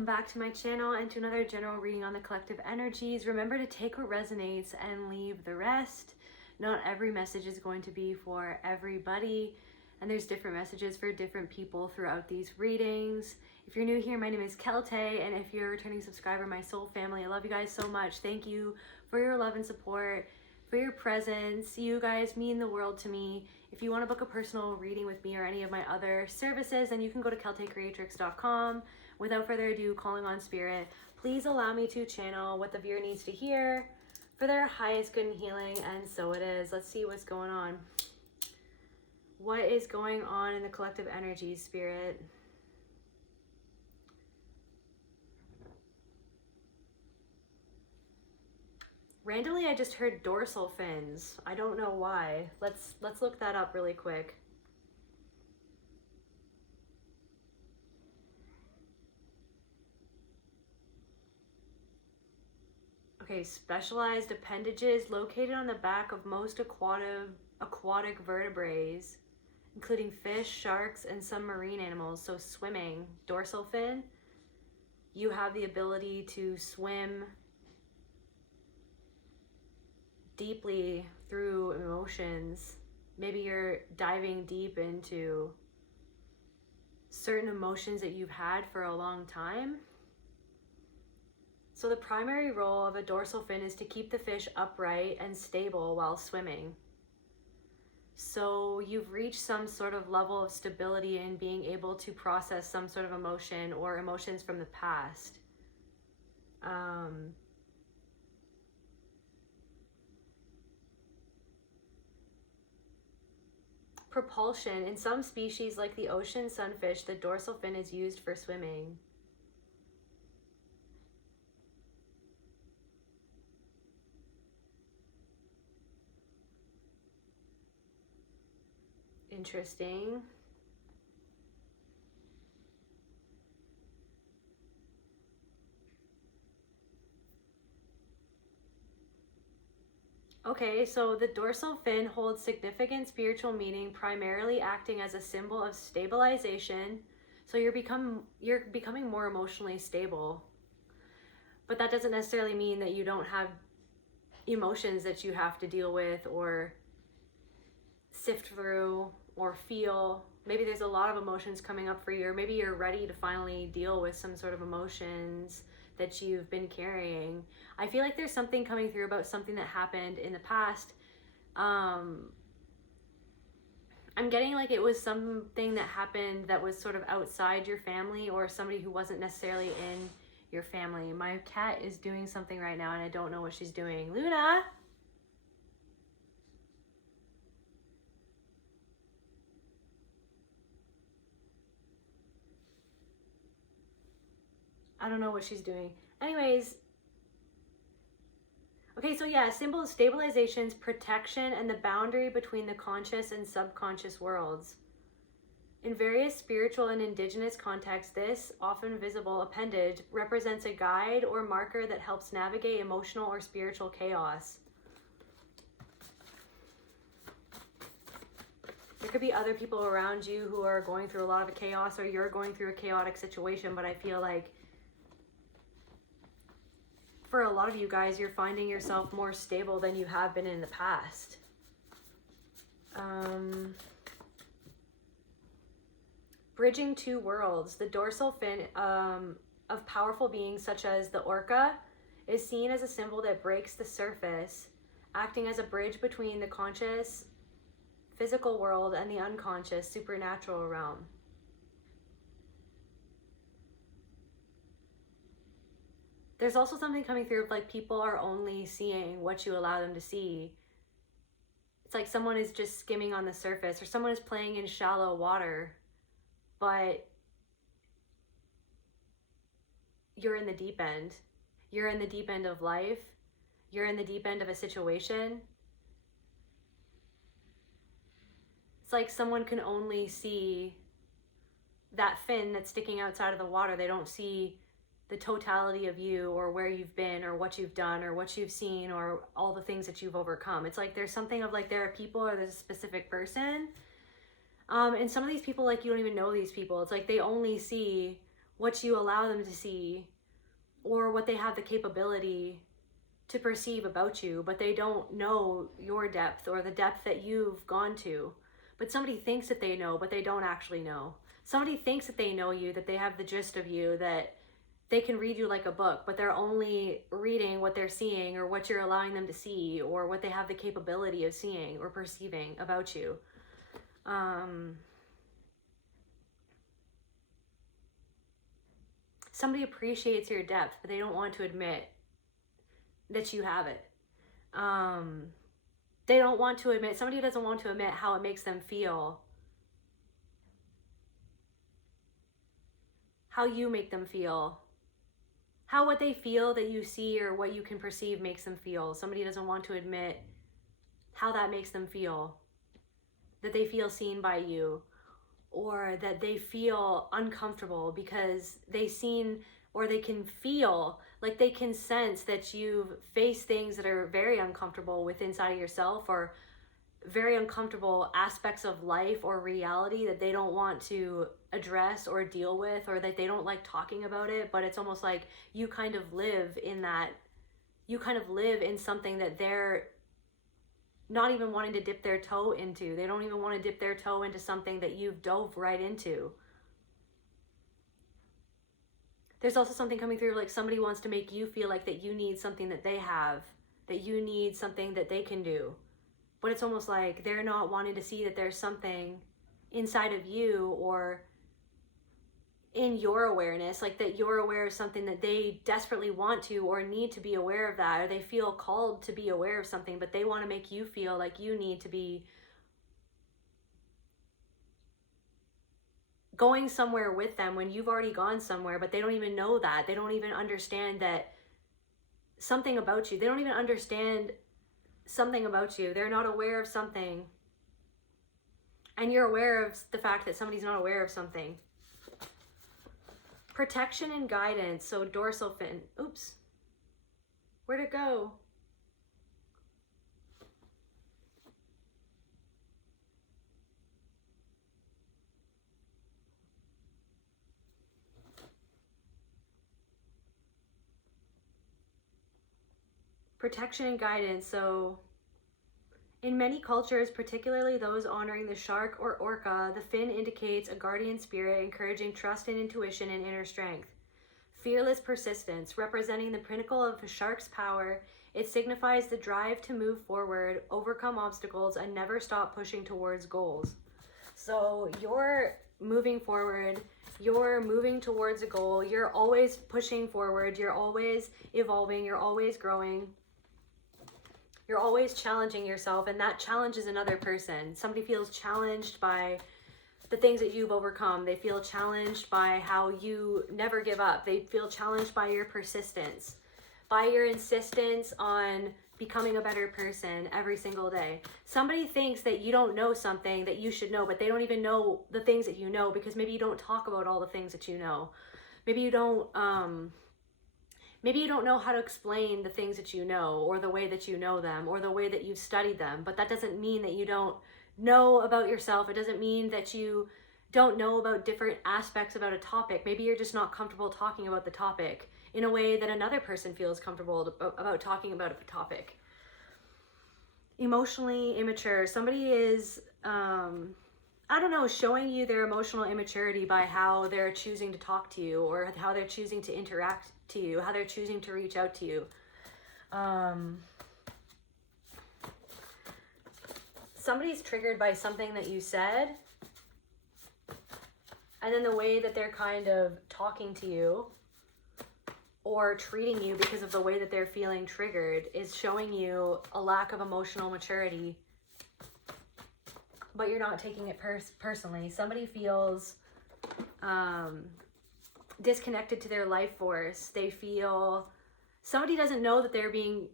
Welcome back to my channel and to another general reading on the collective energies. Remember to take what resonates and leave the rest. Not every message is going to be for everybody, and there's different messages for different people throughout these readings. If you're new here, my name is Kelte, and if you're a returning subscriber, my soul family, I love you guys so much. Thank you for your love and support, for your presence. You guys mean the world to me. If you want to book a personal reading with me or any of my other services, then you can go to keltecreatrix.com. Without further ado, calling on spirit, please allow me to channel what the viewer needs to hear for their highest good and healing, and so it is. Let's see what's going on. What is going on in the collective energies, spirit? Randomly, I just heard dorsal fins. I don't know why. Let's look that up really quick. Okay, specialized appendages located on the back of most aquatic vertebrates, including fish, sharks, and some marine animals. So swimming, dorsal fin, you have the ability to swim deeply through emotions. Maybe you're diving deep into certain emotions that you've had for a long time. So the primary role of a dorsal fin is to keep the fish upright and stable while swimming. So you've reached some sort of level of stability in being able to process some sort of emotion or emotions from the past. Propulsion. In some species, like the ocean sunfish, the dorsal fin is used for swimming. Interesting. Okay, so the dorsal fin holds significant spiritual meaning, primarily acting as a symbol of stabilization. So you're becoming more emotionally stable. But that doesn't necessarily mean that you don't have emotions that you have to deal with or sift through or feel. Maybe there's a lot of emotions coming up for you, or maybe you're ready to finally deal with some sort of emotions that you've been carrying. I feel like there's something coming through about something that happened in the past. I'm getting like it was something that happened that was sort of outside your family, or somebody who wasn't necessarily in your family. My cat is doing something right now and I don't know what she's doing. Luna! I don't know what she's doing. Anyways, okay, so yeah, symbol of stabilization's protection and the boundary between the conscious and subconscious worlds. In various spiritual and indigenous contexts, this often visible appendage represents a guide or marker that helps navigate emotional or spiritual chaos. There could be other people around you who are going through a lot of chaos, or you're going through a chaotic situation, but I feel like for a lot of you guys, you're finding yourself more stable than you have been in the past. Bridging two worlds. The dorsal fin of powerful beings such as the orca is seen as a symbol that breaks the surface, acting as a bridge between the conscious physical world and the unconscious supernatural realm. There's also something coming through of like people are only seeing what you allow them to see. It's like someone is just skimming on the surface, or someone is playing in shallow water, but you're in the deep end. You're in the deep end of life. You're in the deep end of a situation. It's like someone can only see that fin that's sticking outside of the water. They don't see the totality of you, or where you've been, or what you've done, or what you've seen, or all the things that you've overcome. It's like there's something of like there are people, or there's a specific person. And some of these people, like, you don't even know these people. It's like they only see what you allow them to see, or what they have the capability to perceive about you, but they don't know your depth or the depth that you've gone to. But somebody thinks that they know, but they don't actually know. Somebody thinks that they know you, that they have the gist of you, that they can read you like a book, but they're only reading what they're seeing or what you're allowing them to see or what they have the capability of seeing or perceiving about you. Somebody appreciates your depth, but they don't want to admit that you have it. They don't want to admit, somebody doesn't want to admit how it makes them feel, how you make them feel, how what they feel that you see or what you can perceive makes them feel. Somebody doesn't want to admit how that makes them feel, that they feel seen by you, or that they feel uncomfortable because they've seen or they can feel like they can sense that you've faced things that are very uncomfortable with inside of yourself, or very uncomfortable aspects of life or reality that they don't want to address or deal with, or that they don't like talking about it. But it's almost like you kind of live in that, you kind of live in something that they're not even wanting to dip their toe into. They don't even want to dip their toe into something that you've dove right into. There's also something coming through, like somebody wants to make you feel like that you need something that they have, that you need something that they can do. But it's almost like they're not wanting to see that there's something inside of you or in your awareness, like that you're aware of something that they desperately want to or need to be aware of that, or they feel called to be aware of something, but they want to make you feel like you need to be going somewhere with them when you've already gone somewhere, but they don't even know that. They don't even understand that something about you. They don't even understand something about you. They're not aware of something. And you're aware of the fact that somebody's not aware of something. Protection and guidance. So dorsal fin. Oops. Where'd it go? Protection and guidance. So in many cultures, particularly those honoring the shark or orca, the fin indicates a guardian spirit encouraging trust and intuition and inner strength. Fearless persistence, representing the pinnacle of a shark's power, it signifies the drive to move forward, overcome obstacles, and never stop pushing towards goals. So you're moving forward, you're moving towards a goal, you're always pushing forward, you're always evolving, you're always growing. You're always challenging yourself, and that challenges another person. Somebody feels challenged by the things that you've overcome. They feel challenged by how you never give up. They feel challenged by your persistence, by your insistence on becoming a better person every single day. Somebody thinks that you don't know something that you should know, but they don't even know the things that you know, because maybe you don't talk about all the things that you know. Maybe you don't know how to explain the things that you know, or the way that you know them, or the way that you've studied them. But that doesn't mean that you don't know about yourself. It doesn't mean that you don't know about different aspects about a topic. Maybe you're just not comfortable talking about the topic in a way that another person feels comfortable about talking about a topic. Emotionally immature. Somebody is, showing you their emotional immaturity by how they're choosing to talk to you, or how they're choosing to interact to you, how they're choosing to reach out to you. Somebody's triggered by something that you said, and then the way that they're kind of talking to you or treating you because of the way that they're feeling triggered is showing you a lack of emotional maturity, but you're not taking it personally. Somebody feels disconnected to their life force. They feel somebody doesn't know that they're being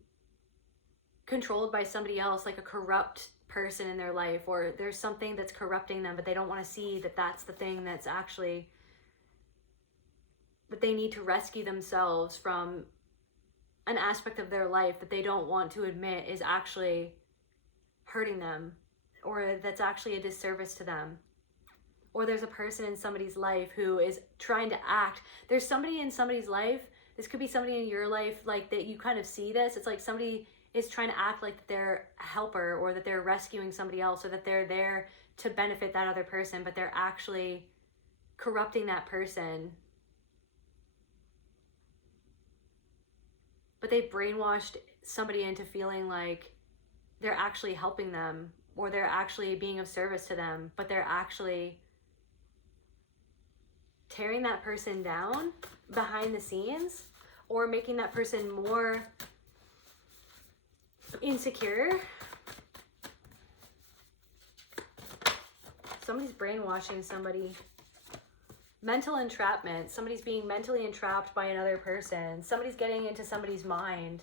controlled by somebody else, like a corrupt person in their life, or there's something that's corrupting them, but they don't want to see that that's the thing that's actually, that they need to rescue themselves from an aspect of their life that they don't want to admit is actually hurting them, or that's actually a disservice to them, or there's a person in somebody's life who is trying to act. There's somebody in somebody's life, this could be somebody in your life, like that you kind of see this. It's like somebody is trying to act like they're a helper, or that they're rescuing somebody else, or that they're there to benefit that other person, but they're actually corrupting that person. But they brainwashed somebody into feeling like they're actually helping them, or they're actually being of service to them, but they're actually tearing that person down behind the scenes, or making that person more insecure. Somebody's brainwashing somebody. Mental entrapment. Somebody's being mentally entrapped by another person. Somebody's getting into somebody's mind.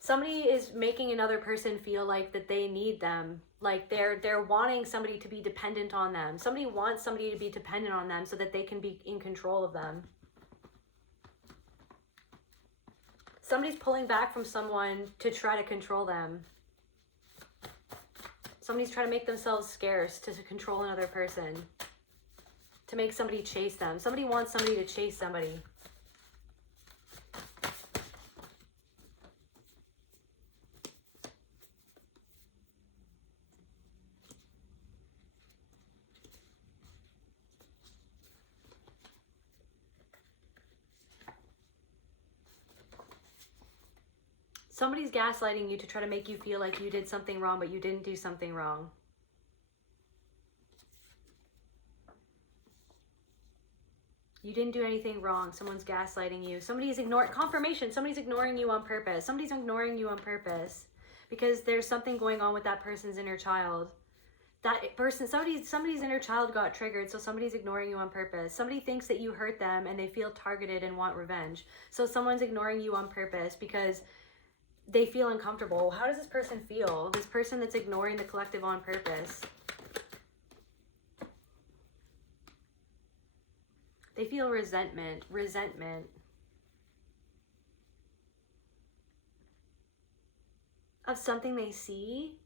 Somebody is making another person feel like that they need them. Like they're wanting somebody to be dependent on them. Somebody wants somebody to be dependent on them so that they can be in control of them. Somebody's pulling back from someone to try to control them. Somebody's trying to make themselves scarce to control another person. To make somebody chase them. Somebody wants somebody to chase somebody. Somebody's gaslighting you to try to make you feel like you did something wrong, but you didn't do something wrong. You didn't do anything wrong. Someone's gaslighting you. Somebody's ignoring confirmation. Somebody's ignoring you on purpose. Somebody's ignoring you on purpose because there's something going on with that person's inner child. That person, somebody's inner child got triggered, so somebody's ignoring you on purpose. Somebody thinks that you hurt them and they feel targeted and want revenge. So someone's ignoring you on purpose because they feel uncomfortable. How does this person feel? This person that's ignoring the collective on purpose. They feel resentment of something they see,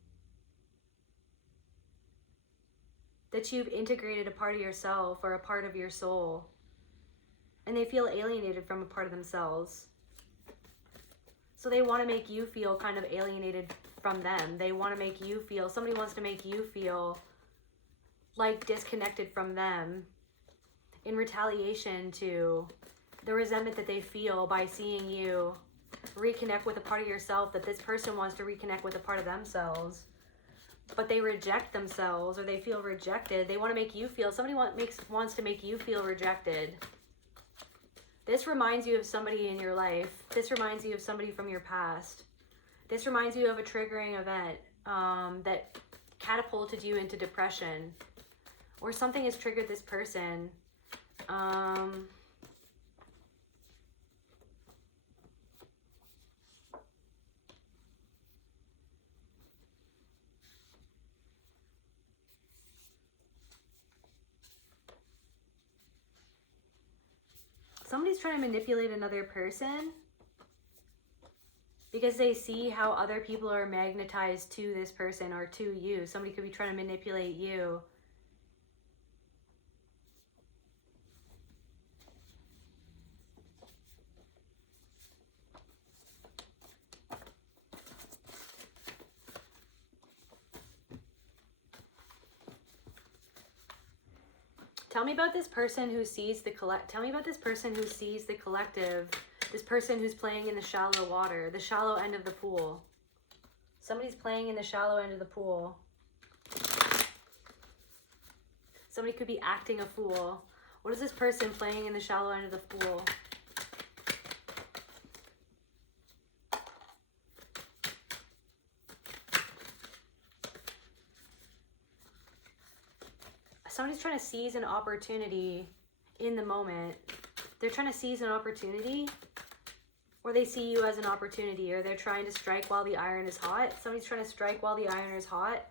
that you've integrated a part of yourself or a part of your soul, and they feel alienated from a part of themselves. So they want to make you feel kind of alienated from them. They want to make you feel, somebody wants to make you feel like disconnected from them in retaliation to the resentment that they feel by seeing you reconnect with a part of yourself that this person wants to reconnect with a part of themselves. But they reject themselves, or they feel rejected. They want to make you feel, somebody wants to make you feel rejected. This reminds you of somebody in your life. This reminds you of somebody from your past. This reminds you of a triggering event that catapulted you into depression. Or something has triggered this person. Somebody's trying to manipulate another person because they see how other people are magnetized to this person or to you. Somebody could be trying to manipulate you. Tell me about this person who sees the Tell me about this person who sees the collective. This person who's playing in the shallow water, the shallow end of the pool. Somebody's playing in the shallow end of the pool. Somebody could be acting a fool. What is this person playing in the shallow end of the pool? Somebody's trying to seize an opportunity in the moment. They're trying to seize an opportunity, or they see you as an opportunity, or they're trying to strike while the iron is hot. Somebody's trying to strike while the iron is hot.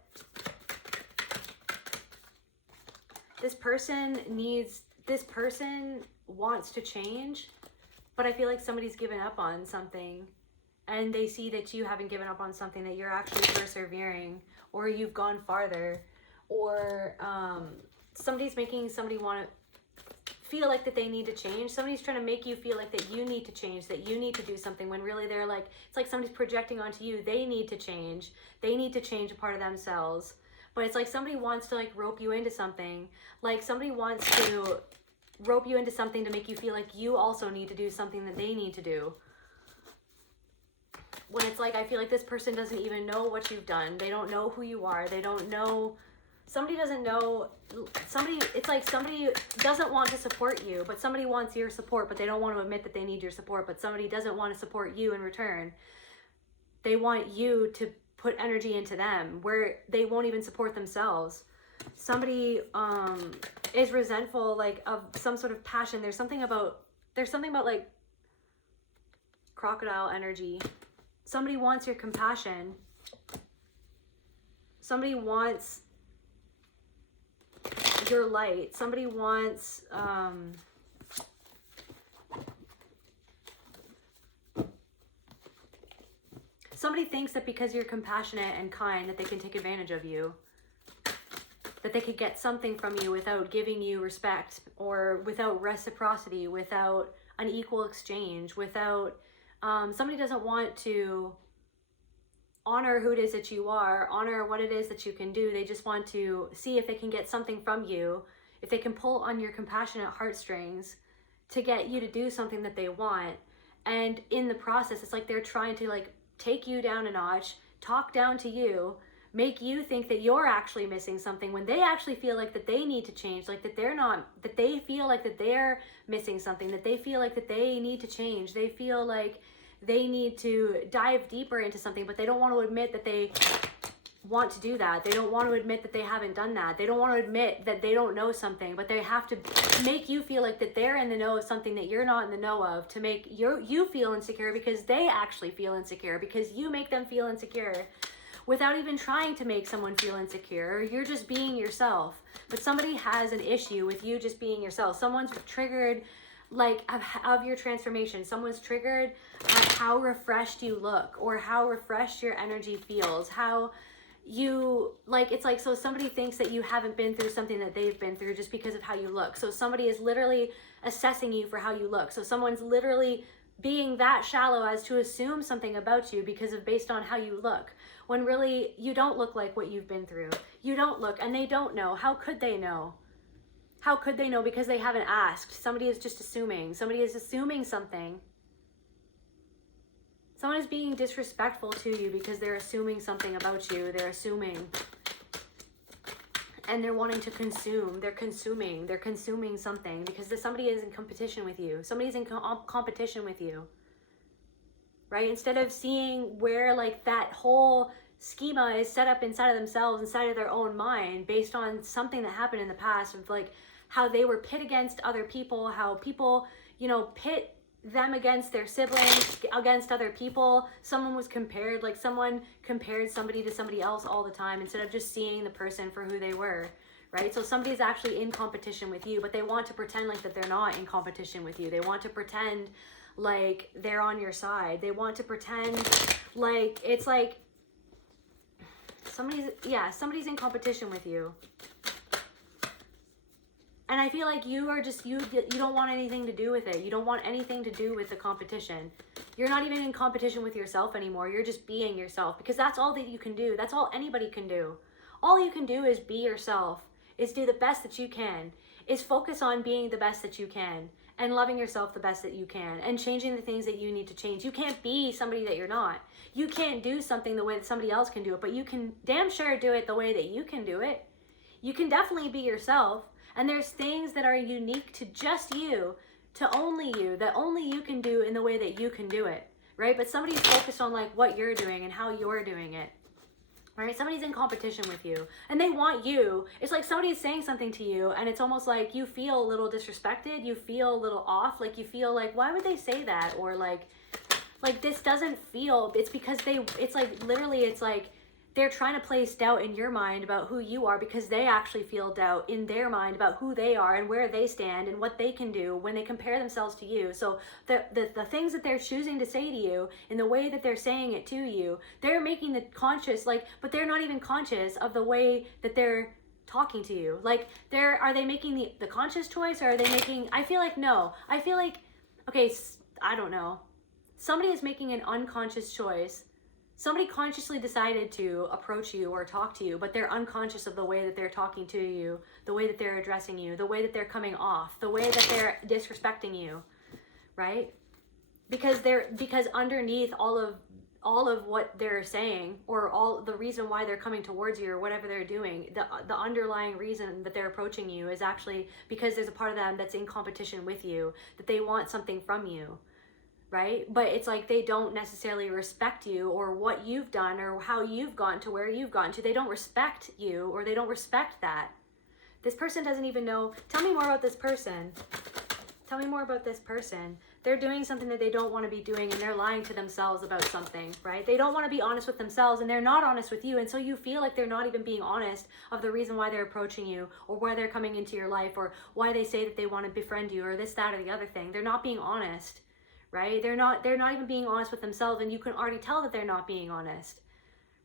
This person wants to change, but I feel like somebody's given up on something, and they see that you haven't given up on something, that you're actually persevering, or you've gone farther, or somebody's making somebody want to feel like that they need to change. Somebody's trying to make you feel like that you need to change, that you need to do something, when really they're like, it's like somebody's projecting onto you, they need to change. They need to change a part of themselves. But it's like somebody wants to like rope you into something. Like somebody wants to rope you into something to make you feel like you also need to do something that they need to do. When it's like, I feel like this person doesn't even know what you've done. They don't know who you are. They don't know. Somebody doesn't know. It's like somebody doesn't want to support you, but somebody wants your support, but they don't want to admit that they need your support. But somebody doesn't want to support you in return. They want you to put energy into them where they won't even support themselves. Somebody is resentful, like, of some sort of passion. There's something about like crocodile energy. Somebody wants your compassion. Somebody wants your light. Somebody wants somebody thinks that because you're compassionate and kind that they can take advantage of you, that they could get something from you without giving you respect, or without reciprocity, without an equal exchange, without somebody doesn't want to honor who it is that you are, honor what it is that you can do. They just want to see if they can get something from you, if they can pull on your compassionate heartstrings to get you to do something that they want. And in the process, it's like they're trying to like take you down a notch, talk down to you, make you think that you're actually missing something, when they actually feel like that they need to change, like that they're not, that they feel like that they're missing something, that they feel like that they need to change. They feel like they need to dive deeper into something, but they don't want to admit that they want to do that. They don't want to admit that they haven't done that. They don't want to admit that they don't know something, but they have to make you feel like that they're in the know of something that you're not in the know of, to make you feel insecure because they actually feel insecure, because you make them feel insecure without even trying to make someone feel insecure. You're just being yourself. But somebody has an issue with you just being yourself. Someone's triggered like of your transformation. Someone's triggered how refreshed you look, or how refreshed your energy feels, how you like, it's like, so somebody thinks that you haven't been through something that they've been through just because of how you look. So somebody is literally assessing you for how you look. So someone's literally being that shallow as to assume something about you because of based on how you look, when really you don't look like what you've been through. You don't look, and they don't know. How could they know? How could they know? Because they haven't asked. Somebody is just assuming. Somebody is assuming something. Someone is being disrespectful to you because they're assuming something about you. They're assuming. And they're wanting to consume. They're consuming something because somebody is in competition with you. Somebody's in competition with you. Right? Instead of seeing where like that whole schema is set up inside of themselves, inside of their own mind, based on something that happened in the past, of like how they were pit against other people, how people, you know, pit them against their siblings, against other people. Someone was compared, like someone compared somebody to somebody else all the time, instead of just seeing the person for who they were, right? So somebody's actually in competition with you, but they want to pretend like that they're not in competition with you. They want to pretend like they're on your side. They want to pretend like it's like somebody's in competition with you. And I feel like you are just, you don't want anything to do with it. You don't want anything to do with the competition. You're not even in competition with yourself anymore. You're just being yourself, because that's all that you can do. That's all anybody can do. All you can do is be yourself, is do the best that you can, is focus on being the best that you can, and loving yourself the best that you can, and changing the things that you need to change. You can't be somebody that you're not. You can't do something the way that somebody else can do it, but you can damn sure do it the way that you can do it. You can definitely be yourself. And there's things that are unique to just you, to only you, that only you can do in the way that you can do it, right? But somebody's focused on like what you're doing and how you're doing it, right? Somebody's in competition with you and they want you. It's like somebody's saying something to you and it's almost like you feel a little disrespected. You feel a little off. Like you feel like, why would they say that? Or like this doesn't feel, it's because it's like, literally, it's like, they're trying to place doubt in your mind about who you are, because they actually feel doubt in their mind about who they are and where they stand and what they can do when they compare themselves to you. So the things that they're choosing to say to you, in the way that they're saying it to you, they're making the conscious, like, but they're not even conscious of the way that they're talking to you? Like, are they making the conscious choice, or are they making, I feel like no. I feel like, okay, I don't know. Somebody is making an unconscious choice. Somebody consciously decided to approach you or talk to you, but they're unconscious of the way that they're talking to you, the way that they're addressing you, the way that they're coming off, the way that they're disrespecting you, right? Because underneath all of what they're saying, or all the reason why they're coming towards you or whatever they're doing, the underlying reason that they're approaching you is actually because there's a part of them that's in competition with you, that they want something from you. Right? But it's like they don't necessarily respect you or what you've done or how you've gotten to where you've gotten to. They don't respect you, or they don't respect that. This person doesn't even know. Tell me more about this person. Tell me more about this person. They're doing something that they don't want to be doing, and they're lying to themselves about something, right? They don't want to be honest with themselves, and they're not honest with you. And so you feel like they're not even being honest of the reason why they're approaching you, or why they're coming into your life, or why they say that they want to befriend you, or this, that, or the other thing. They're not being honest. Right? They're not even being honest with themselves, and you can already tell that they're not being honest,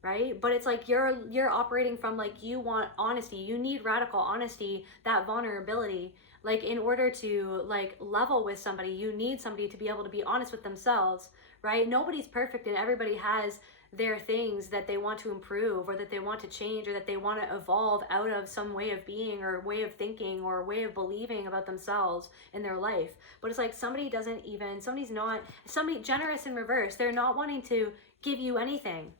right? But it's like you're operating from, like, you want honesty. You need radical honesty, that vulnerability. Like, in order to, like, level with somebody, you need somebody to be able to be honest with themselves, right? Nobody's perfect, and everybody has their things that they want to improve, or that they want to change, or that they want to evolve out of some way of being, or way of thinking, or way of believing about themselves in their life. But it's like somebody generous in reverse. They're not wanting to give you anything,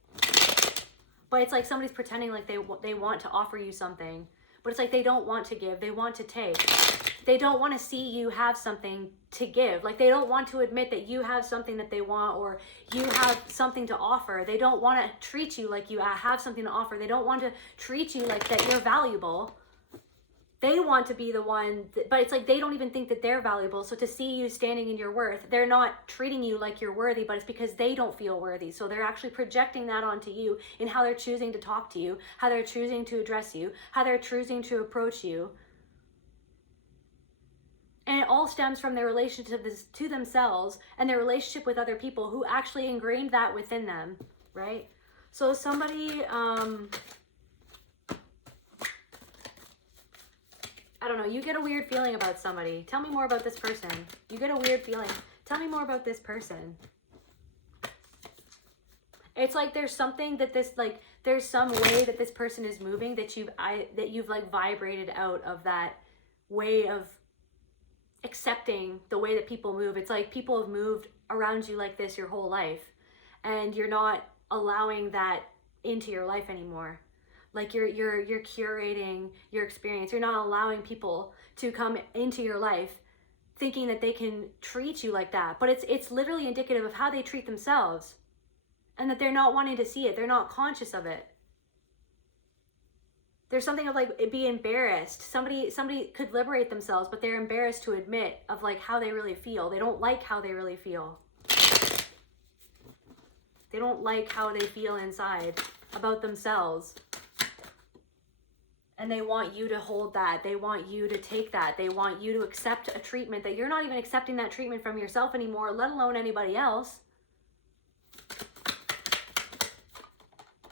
but it's like somebody's pretending like they want to offer you something, but it's like they don't want to give, they want to take. They don't want to see you have something to give. Like, they don't want to admit that you have something that they want, or you have something to offer. They don't want to treat you like you have something to offer. They don't want to treat you like that you're valuable. They want to be the one, but it's like they don't even think that they're valuable. So to see you standing in your worth, they're not treating you like you're worthy, but it's because they don't feel worthy. So they're actually projecting that onto you in how they're choosing to talk to you, how they're choosing to address you, how they're choosing to approach you. And it all stems from their relationship to themselves and their relationship with other people who actually ingrained that within them, right? So somebody, I don't know, you get a weird feeling about somebody. Tell me more about this person. You get a weird feeling. Tell me more about this person. It's like there's something that there's some way that this person is moving that you've like vibrated out of that way of accepting the way that people move. It's like people have moved around you like this your whole life, and you're not allowing that into your life anymore. Like you're curating your experience. You're not allowing people to come into your life thinking that they can treat you like that. But it's literally indicative of how they treat themselves, and that they're not wanting to see it. They're not conscious of it. There's something of like be embarrassed. Somebody could liberate themselves, but they're embarrassed to admit of like how they really feel. They don't like how they really feel. They don't like how they feel inside about themselves. And they want you to hold that. They want you to take that. They want you to accept a treatment that you're not even accepting that treatment from yourself anymore, let alone anybody else.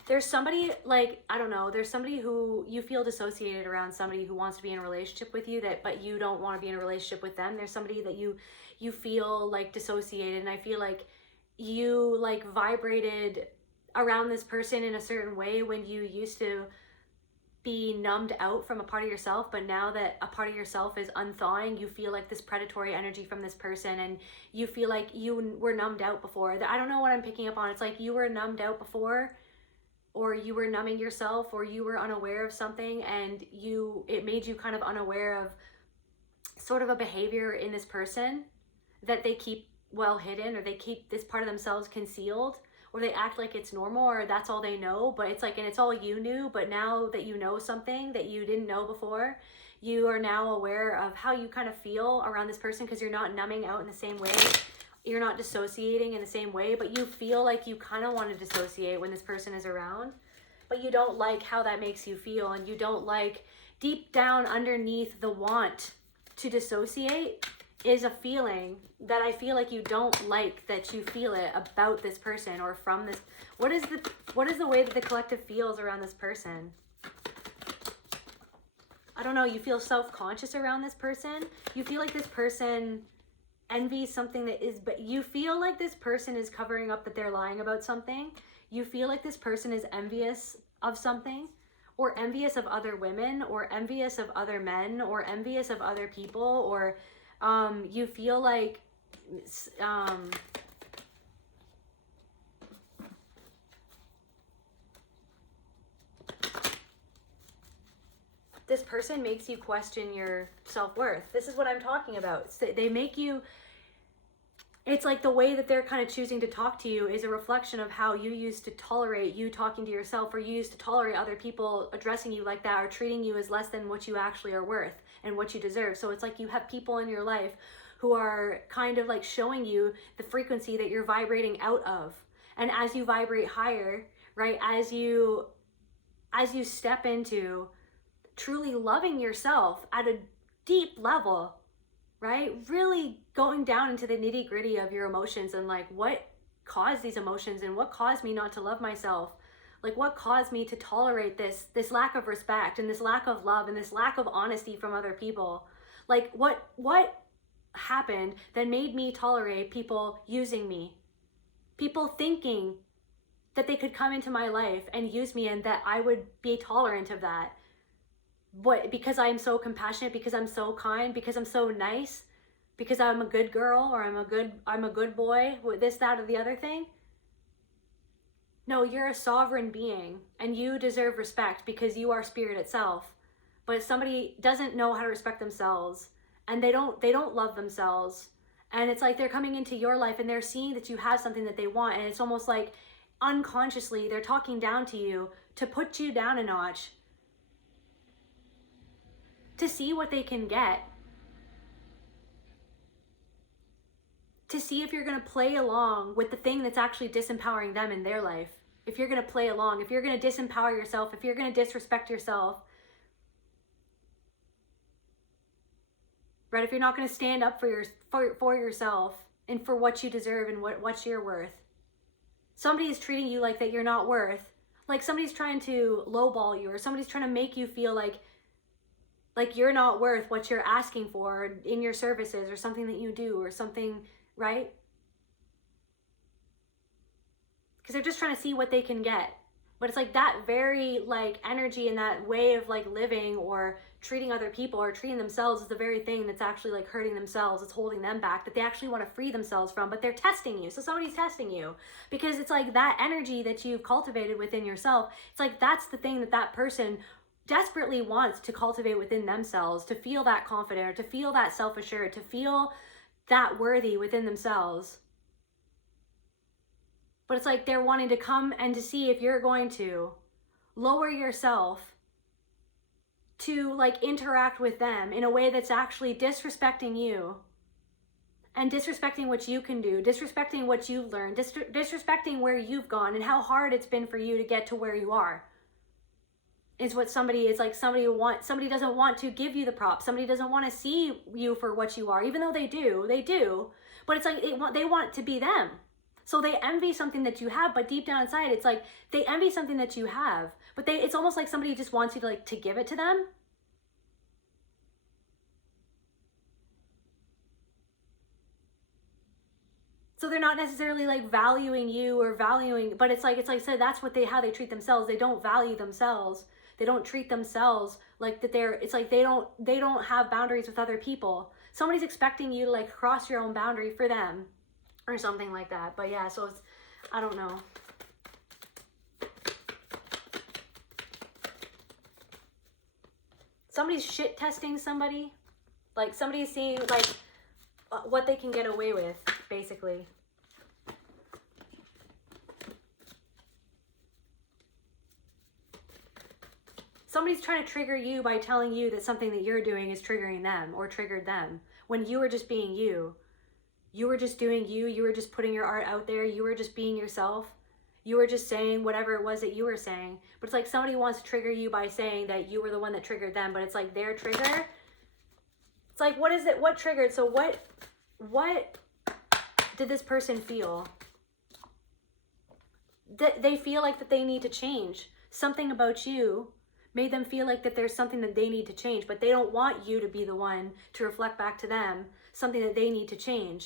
There's somebody, like, I don't know, there's somebody who you feel dissociated around, somebody who wants to be in a relationship with you, but you don't want to be in a relationship with them. There's somebody that you feel like dissociated, and I feel like you like vibrated around this person in a certain way when you used to be numbed out from a part of yourself, but now that a part of yourself is unthawing, you feel like this predatory energy from this person, and you feel like you were numbed out before. I don't know what I'm picking up on. It's like you were numbed out before, or you were numbing yourself, or you were unaware of something, and it made you kind of unaware of sort of a behavior in this person that they keep well hidden, or they keep this part of themselves concealed, or they act like it's normal, or that's all they know, but it's like, and it's all you knew, but now that you know something that you didn't know before, you are now aware of how you kind of feel around this person, because you're not numbing out in the same way. You're not dissociating in the same way, but you feel like you kind of want to dissociate when this person is around, but you don't like how that makes you feel, and you don't like, deep down underneath the want to dissociate is a feeling that I feel like you don't like, that you feel it about this person or from this. What is the way that the collective feels around this person? I don't know, you feel self-conscious around this person. You feel like this person envies something that is, but you feel like this person is covering up that they're lying about something. You feel like this person is envious of something, or envious of other women, or envious of other men, or envious of other people, or you feel like this person makes you question your self-worth. This is what I'm talking about. They make you, it's like the way that they're kind of choosing to talk to you is a reflection of how you used to tolerate you talking to yourself, or you used to tolerate other people addressing you like that, or treating you as less than what you actually are worth and what you deserve. So it's like you have people in your life who are kind of like showing you the frequency that you're vibrating out of. And as you vibrate higher, right, as you step into truly loving yourself at a deep level, right? Really going down into the nitty gritty of your emotions and like what caused these emotions and what caused me not to love myself. Like what caused me to tolerate this lack of respect and this lack of love and this lack of honesty from other people. Like what happened that made me tolerate people using me? People thinking that they could come into my life and use me and that I would be tolerant of that. What, because I'm so compassionate, because I'm so kind, because I'm so nice, because I'm a good girl, or I'm a good boy, with this, that, or the other thing? No, you're a sovereign being and you deserve respect because you are spirit itself. But if somebody doesn't know how to respect themselves and they don't love themselves, and it's like they're coming into your life and they're seeing that you have something that they want, and it's almost like unconsciously they're talking down to you to put you down a notch, to see what they can get, to see if you're going to play along with the thing that's actually disempowering them in their life. If you're going to play along, if you're going to disempower yourself, if you're going to disrespect yourself, right? If you're not going to stand up for yourself and for what you deserve and what you're worth. Somebody is treating you like that you're not worth. Like somebody's trying to lowball you, or somebody's trying to make you feel like you're not worth what you're asking for in your services or something that you do or something, right? Because they're just trying to see what they can get. But it's like that very like energy and that way of like living or treating other people or treating themselves is the very thing that's actually like hurting themselves. It's holding them back, that they actually want to free themselves from, but they're testing you. So somebody's testing you because it's like that energy that you've cultivated within yourself. It's like that's the thing that person desperately wants to cultivate within themselves, to feel that confident or to feel that self-assured, to feel that worthy within themselves. But it's like they're wanting to come and to see if you're going to lower yourself to like interact with them in a way that's actually disrespecting you and disrespecting what you can do, disrespecting what you've learned, disrespecting where you've gone and how hard it's been for you to get to where you are. Is what somebody is like. Somebody doesn't want to give you the props. Somebody doesn't want to see you for what you are, even though they do. But it's like they want to be them. So they envy something that you have, but deep down inside, it's like they envy something that you have, but it's almost like somebody just wants you to give it to them. So they're not necessarily like valuing you or valuing, but it's like so that's how they treat themselves. They don't value themselves. They don't treat themselves like that. It's like they don't have boundaries with other people. Somebody's expecting you to like cross your own boundary for them or something like that. But yeah, so it's, I don't know. Somebody's shit testing somebody. Like somebody's seeing like what they can get away with, basically. Somebody's trying to trigger you by telling you that something that you're doing is triggering them or triggered them when you were just being you. You were just doing you. You were just putting your art out there. You were just being yourself. You were just saying whatever it was that you were saying. But it's like somebody wants to trigger you by saying that you were the one that triggered them, but it's like their trigger. It's like, what is it? What triggered? So what did this person feel? That they feel like that they need to change something about you. made them feel like that there's something that they need to change, but they don't want you to be the one to reflect back to them something that they need to change.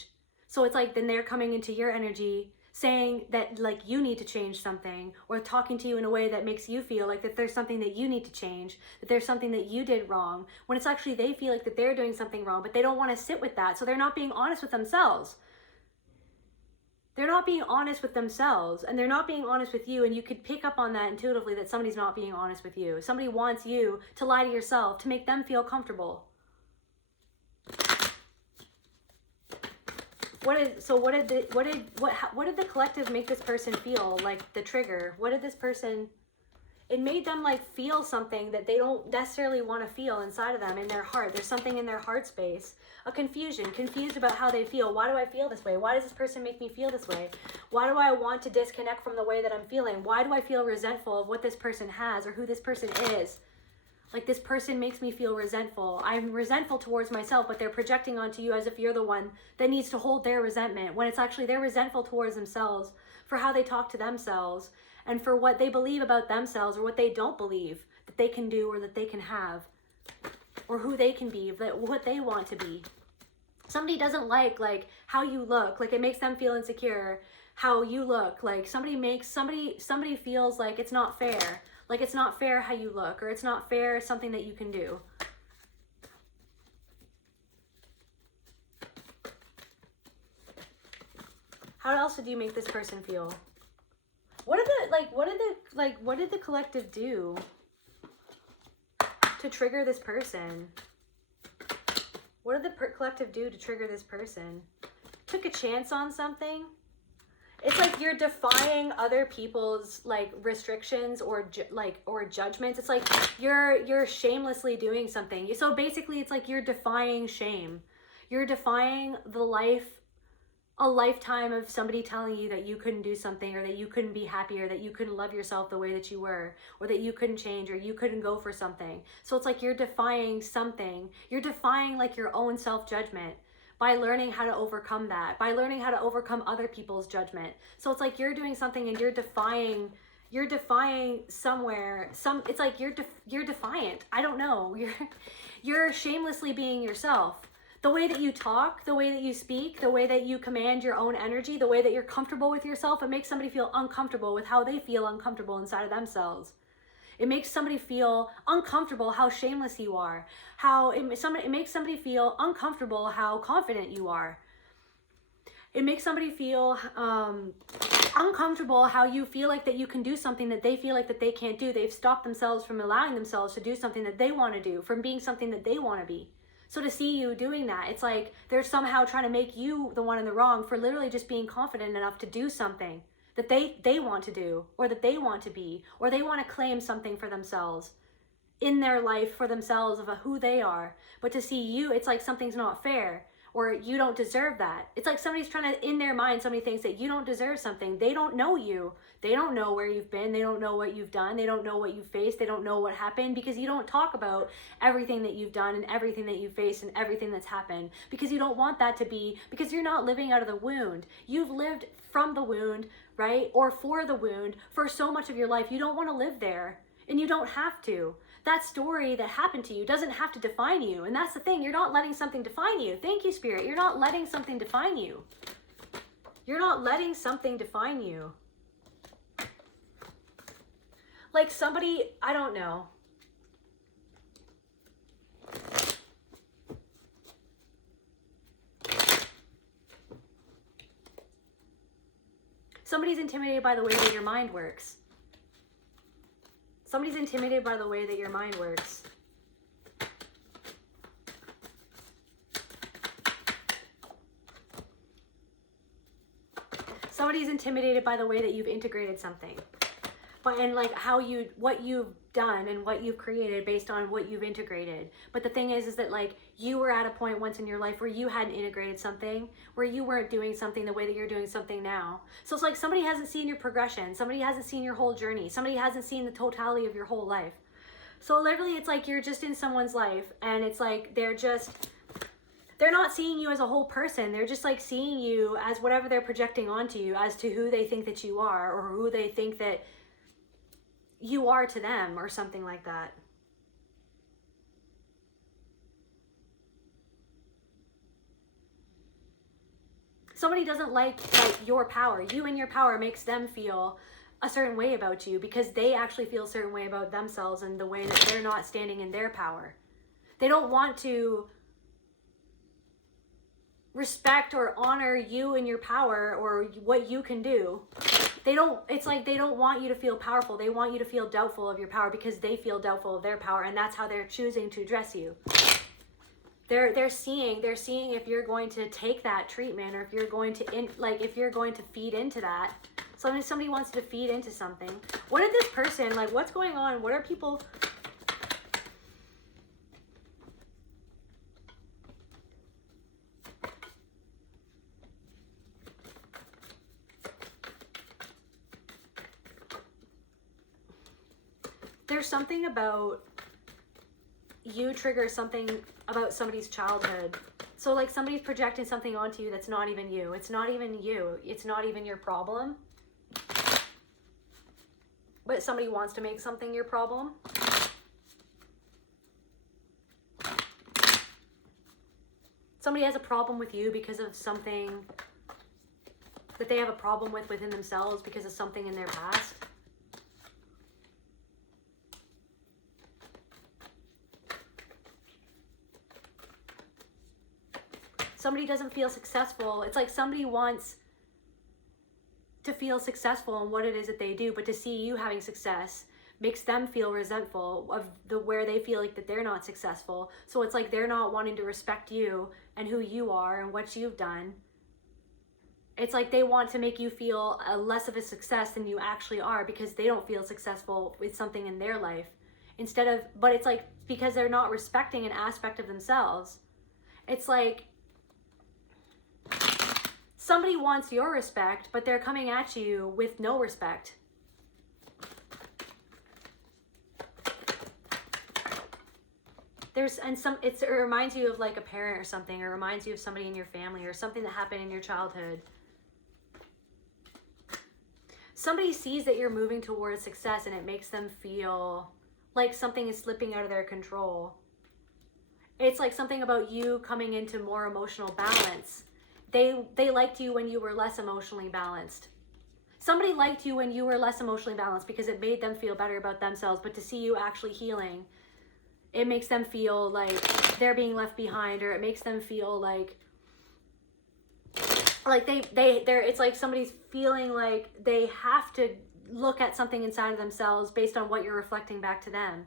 So it's like then they're coming into your energy saying that like you need to change something, or talking to you in a way that makes you feel like that there's something that you need to change, that there's something that you did wrong, when it's actually they feel like that they're doing something wrong, but they don't want to sit with that. So they're not being honest with themselves. They're not being honest with themselves, and they're not being honest with you, and you could pick up on that intuitively that somebody's not being honest with you. Somebody wants you to lie to yourself to make them feel comfortable. What did the collective make this person feel, like the trigger? What did this person, it made them like feel something that they don't necessarily want to feel inside of them, in their heart. There's something in their heart space, a confusion, confused about how they feel. Why do I feel this way? Why does this person make me feel this way? Why do I want to disconnect from the way that I'm feeling? Why do I feel resentful of what this person has or who this person is? Like, this person makes me feel resentful. I'm resentful towards myself, but they're projecting onto you as if you're the one that needs to hold their resentment, when it's actually they're resentful towards themselves for how they talk to themselves and for what they believe about themselves, or what they don't believe that they can do or that they can have, or who they can be, what they want to be. Somebody doesn't like how you look. Like, it makes them feel insecure how you look. Like, somebody feels like it's not fair. Like, it's not fair how you look, or it's not fair something that you can do. How else did you make this person feel? What did the collective do to trigger this person? What did the collective do to trigger this person? Took a chance on something? It's like you're defying other people's like restrictions or judgments. It's like you're shamelessly doing something. So basically it's like you're defying shame. You're defying a lifetime of somebody telling you that you couldn't do something, or that you couldn't be happy, or that you couldn't love yourself the way that you were, or that you couldn't change, or you couldn't go for something. So it's like you're defying something. You're defying like your own self-judgment, by learning how to overcome that, by learning how to overcome other people's judgment. So it's like you're doing something and you're defying somewhere, it's like you're defiant. I don't know. You're shamelessly being yourself. The way that you talk, the way that you speak, the way that you command your own energy, the way that you're comfortable with yourself, it makes somebody feel uncomfortable with how they feel uncomfortable inside of themselves. It makes somebody feel uncomfortable how shameless you are. It makes somebody feel uncomfortable how confident you are. It makes somebody feel uncomfortable how you feel like that you can do something that they feel like that they can't do. They've stopped themselves from allowing themselves to do something that they want to do, from being something that they want to be. So to see you doing that, it's like they're somehow trying to make you the one in the wrong for literally just being confident enough to do something that they want to do, or that they want to be, or they want to claim something for themselves in their life for themselves of who they are. But to see you, it's like something's not fair, or you don't deserve that. It's like somebody's trying to, in their mind, somebody thinks that you don't deserve something. They don't know you. They don't know where you've been. They don't know what you've done. They don't know what you faced. They don't know what happened, because you don't talk about everything that you've done and everything that you faced and everything that's happened, because you don't want that to be, because you're not living out of the wound. You've lived from the wound, right? Or for the wound for so much of your life. You don't want to live there, and you don't have to. That story that happened to you doesn't have to define you. And that's the thing. You're not letting something define you. Thank you, Spirit. You're not letting something define you. You're not letting something define you. Like somebody, I don't know. Somebody's intimidated by the way that your mind works. Somebody's intimidated by the way that your mind works. Somebody's intimidated by the way that you've integrated something. And like what you've done and what you've created based on what you've integrated. But the thing is that like you were at a point once in your life where you hadn't integrated something, where you weren't doing something the way that you're doing something now. So it's like somebody hasn't seen your progression. Somebody hasn't seen your whole journey. Somebody hasn't seen the totality of your whole life. So literally it's like you're just in someone's life, and it's like they're not seeing you as a whole person. They're just like seeing you as whatever they're projecting onto you, as to who they think that you are, or who they think that you are to them, or something like that. Somebody doesn't like your power. You and your power makes them feel a certain way about you because they actually feel a certain way about themselves and the way that they're not standing in their power. They don't want to respect or honor you and your power or what you can do. It's like they don't want you to feel powerful. They want you to feel doubtful of your power because they feel doubtful of their power, and that's how they're choosing to address you. They're seeing if you're going to take that treatment, or if you're going to if you're going to feed into that. Somebody wants to feed into something. What did this person, what's going on? What are people? There's something about you trigger something about somebody's childhood. So somebody's projecting something onto you that's not even you. It's not even you. It's not even your problem. But somebody wants to make something your problem. Somebody has a problem with you because of something that they have a problem with within themselves because of something in their past. Somebody doesn't feel successful. It's like somebody wants to feel successful in what it is that they do, but to see you having success makes them feel resentful of where they feel like that they're not successful. So it's like they're not wanting to respect you and who you are and what you've done. It's like they want to make you feel less of a success than you actually are because they don't feel successful with something in their life. But it's like because they're not respecting an aspect of themselves. It's like somebody wants your respect, but they're coming at you with no respect. It reminds you of a parent or something, or reminds you of somebody in your family or something that happened in your childhood. Somebody sees that you're moving towards success and it makes them feel like something is slipping out of their control. It's like something about you coming into more emotional balance. They liked you when you were less emotionally balanced. Somebody liked you when you were less emotionally balanced because it made them feel better about themselves, but to see you actually healing, it makes them feel like they're being left behind, or it makes them feel like it's like somebody's feeling like they have to look at something inside of themselves based on what you're reflecting back to them.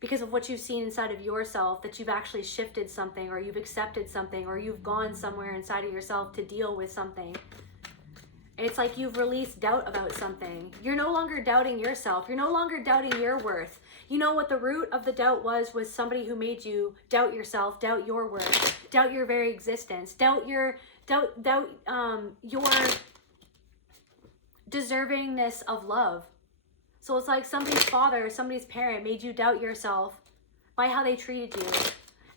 Because of what you've seen inside of yourself, that you've actually shifted something, or you've accepted something, or you've gone somewhere inside of yourself to deal with something. It's like you've released doubt about something. You're no longer doubting yourself. You're no longer doubting your worth. You know what the root of the doubt was somebody who made you doubt yourself, doubt your worth, doubt your very existence, doubt your deservingness of love. So it's like somebody's father, somebody's parent made you doubt yourself by how they treated you.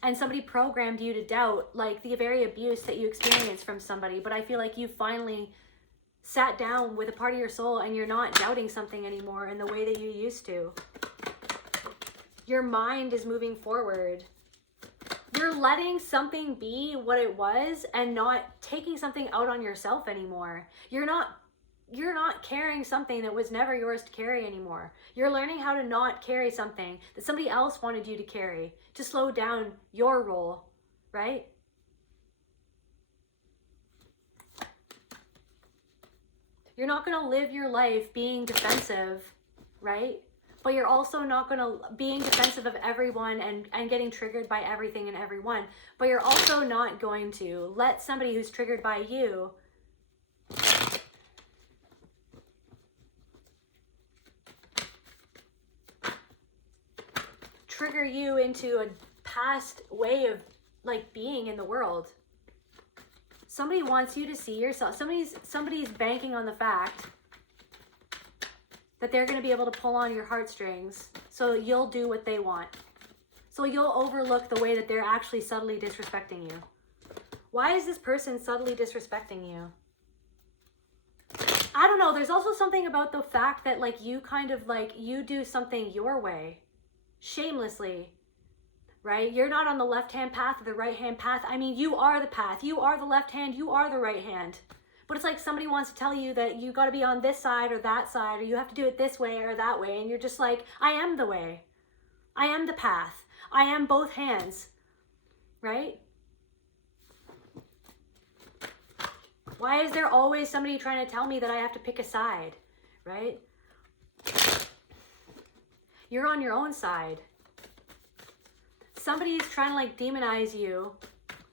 And somebody programmed you to doubt the very abuse that you experienced from somebody. But I feel like you finally sat down with a part of your soul and you're not doubting something anymore in the way that you used to. Your mind is moving forward. You're letting something be what it was and not taking something out on yourself anymore. You're not carrying something that was never yours to carry anymore. You're learning how to not carry something that somebody else wanted you to carry, to slow down your role, right? You're not going to live your life being defensive, right? But you're also not going to being defensive of everyone and getting triggered by everything and everyone. But you're also not going to let somebody who's triggered by you trigger you into a past way of being in the world. Somebody wants you to see yourself. Somebody's banking on the fact that they're going to be able to pull on your heartstrings so you'll do what they want. So you'll overlook the way that they're actually subtly disrespecting you. Why is this person subtly disrespecting you? I don't know. There's also something about the fact that you kind of you do something your way, shamelessly. right? You're not on the left-hand path or the right-hand path. I mean, you are the path. You are the left hand. You are the right hand. But it's like somebody wants to tell you that you got to be on this side or that side, or you have to do it this way or that way. And you're just like, I am the way. I am the path. I am both hands, right? Why is there always somebody trying to tell me that I have to pick a side, right? You're on your own side. Somebody's trying to like demonize you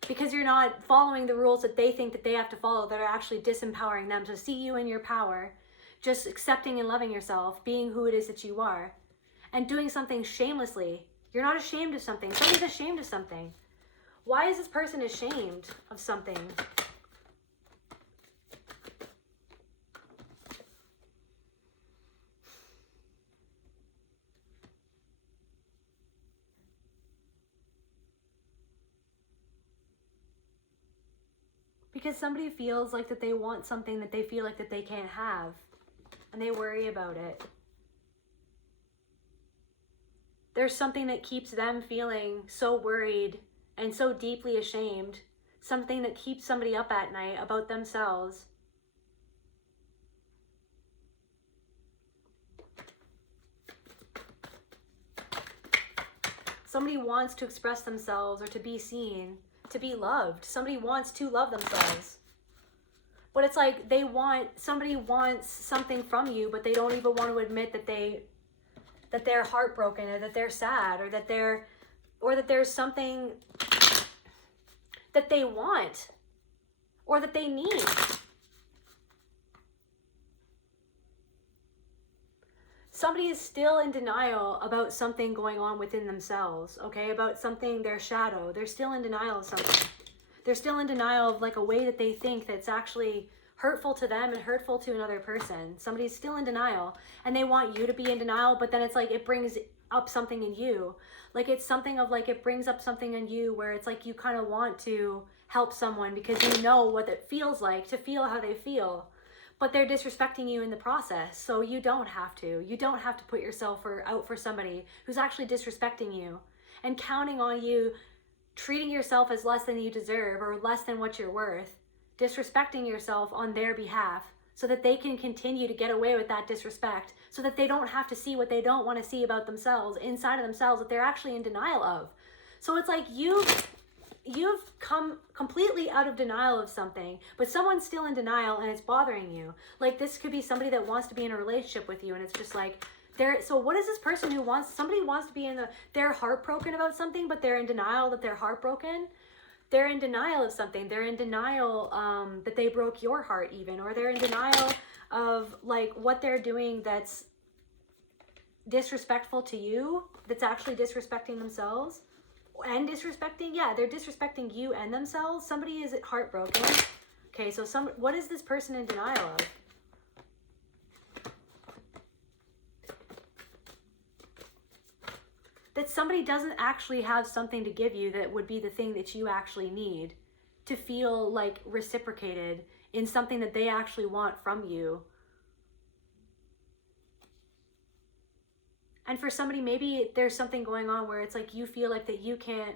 because you're not following the rules that they think that they have to follow, that are actually disempowering them to see you in your power, just accepting and loving yourself, being who it is that you are, and doing something shamelessly. You're not ashamed of something. Somebody's ashamed of something. Why is this person ashamed of something? Because somebody feels like that they want something that they feel like that they can't have, and they worry about it. There's something that keeps them feeling so worried and so deeply ashamed, something that keeps somebody up at night about themselves. Somebody wants to express themselves or to be seen, to be loved. Somebody wants to love themselves. But it's like somebody wants something from you, but they don't even want to admit that they're heartbroken, or that they're sad, or that there's something that they want or that they need. Somebody is still in denial about something going on within themselves, okay? About something, their shadow. They're still in denial of something. They're still in denial of like a way that they think that's actually hurtful to them and hurtful to another person. Somebody's still in denial, and they want you to be in denial, but then it's like it brings up something in you. Like it's something of like it brings up something in you where it's like you kind of want to help someone because you know what it feels like to feel how they feel. But they're disrespecting you in the process, so you don't have to. You don't have to put yourself out for somebody who's actually disrespecting you and counting on you, treating yourself as less than you deserve or less than what you're worth, disrespecting yourself on their behalf so that they can continue to get away with that disrespect, so that they don't have to see what they don't want to see about themselves, inside of themselves, that they're actually in denial of. So it's like you've come completely out of denial of something, but someone's still in denial and it's bothering you. Like this could be somebody that wants to be in a relationship with you, and it's just like, so what is this person who somebody wants to be they're heartbroken about something, but they're in denial that they're heartbroken. They're in denial of something. They're in denial that they broke your heart even, or they're in denial of like what they're doing that's disrespectful to you, that's actually disrespecting themselves. And disrespecting, yeah, they're disrespecting you and themselves. Somebody is heartbroken. Okay, so what is this person in denial of? That somebody doesn't actually have something to give you that would be the thing that you actually need to feel like reciprocated in something that they actually want from you. And for somebody, maybe there's something going on where it's like you feel like that you can't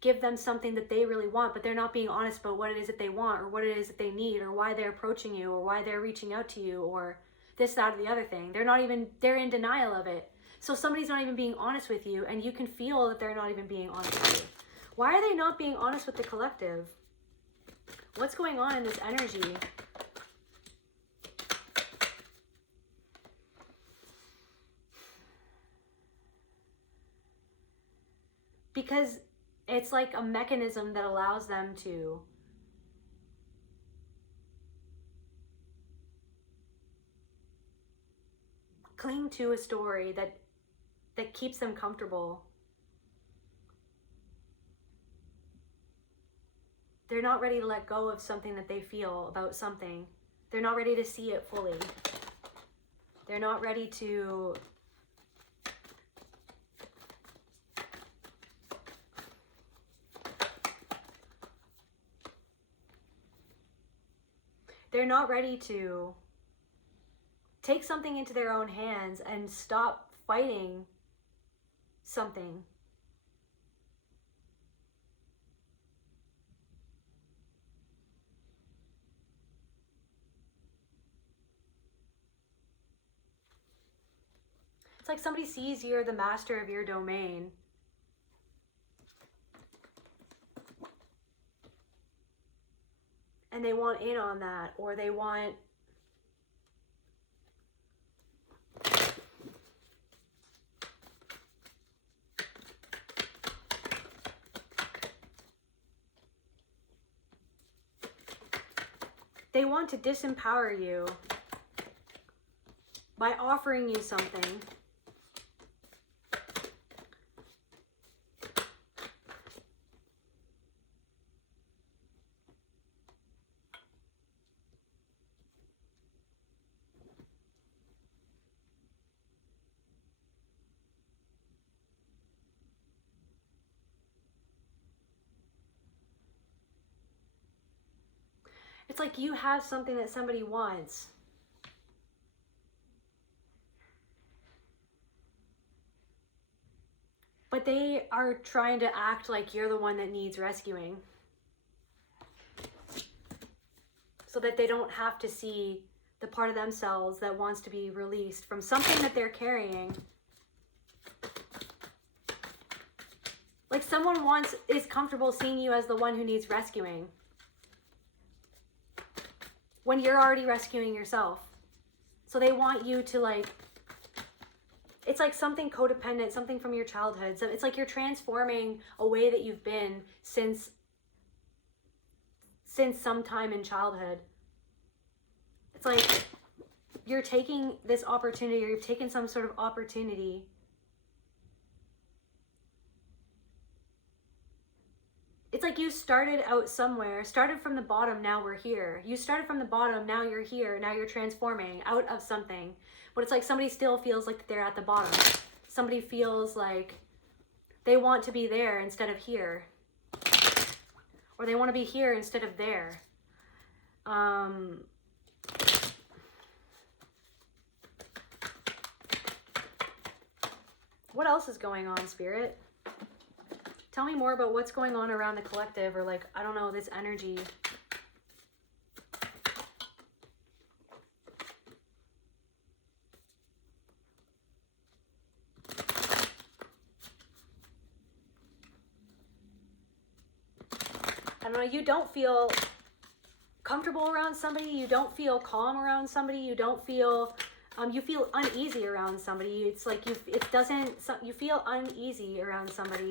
give them something that they really want, but they're not being honest about what it is that they want, or what it is that they need, or why they're approaching you, or why they're reaching out to you, or this, that, or the other thing. They're in denial of it. So somebody's not even being honest with you, and you can feel that they're not even being honest with you. Why are they not being honest with the collective? What's going on in this energy? Because it's like a mechanism that allows them to cling to a story that keeps them comfortable. They're not ready to let go of something that they feel about something. They're not ready to see it fully. They're not ready to take something into their own hands and stop fighting something. It's like somebody sees you're the master of your domain. And they want in on that, or they want... They want to disempower you by offering you something. It's like you have something that somebody wants. But they are trying to act like you're the one that needs rescuing. So that they don't have to see the part of themselves that wants to be released from something that they're carrying. Like someone is comfortable seeing you as the one who needs rescuing, when you're already rescuing yourself. So they want you to like, it's like something codependent, something from your childhood. So it's like you're transforming a way that you've been since some time in childhood. It's like you're taking this opportunity, or you've taken some sort of opportunity it's like you started out somewhere, started from the bottom, now we're here. You started from the bottom, now you're here, now you're transforming out of something. But it's like somebody still feels like they're at the bottom. Somebody feels like they want to be there instead of here. Or they want to be here instead of there. What else is going on, Spirit? Tell me more about what's going on around the collective, or like, I don't know, this energy. I don't know, you don't feel comfortable around somebody, you don't feel calm around somebody, you don't feel, you feel uneasy around somebody. It's like you feel uneasy around somebody.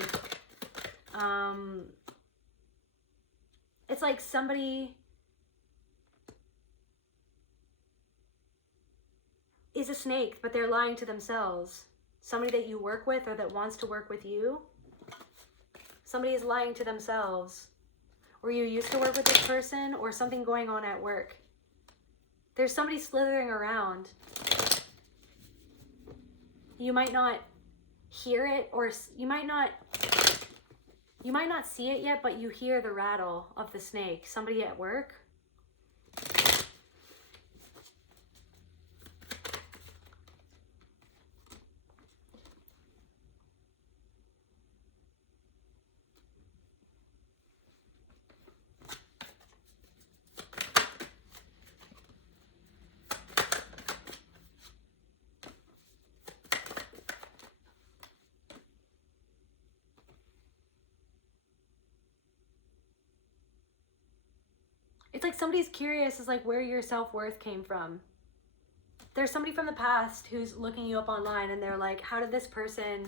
It's like somebody is a snake, but they're lying to themselves. Somebody that you work with or that wants to work with you. Somebody is lying to themselves. Or you used to work with this person, or something going on at work. There's somebody slithering around. You might not hear it, or you might not see it yet, but you hear the rattle of the snake. Somebody at work. It's like somebody's curious as like where your self-worth came from. There's somebody from the past who's looking you up online and they're like, how did this person,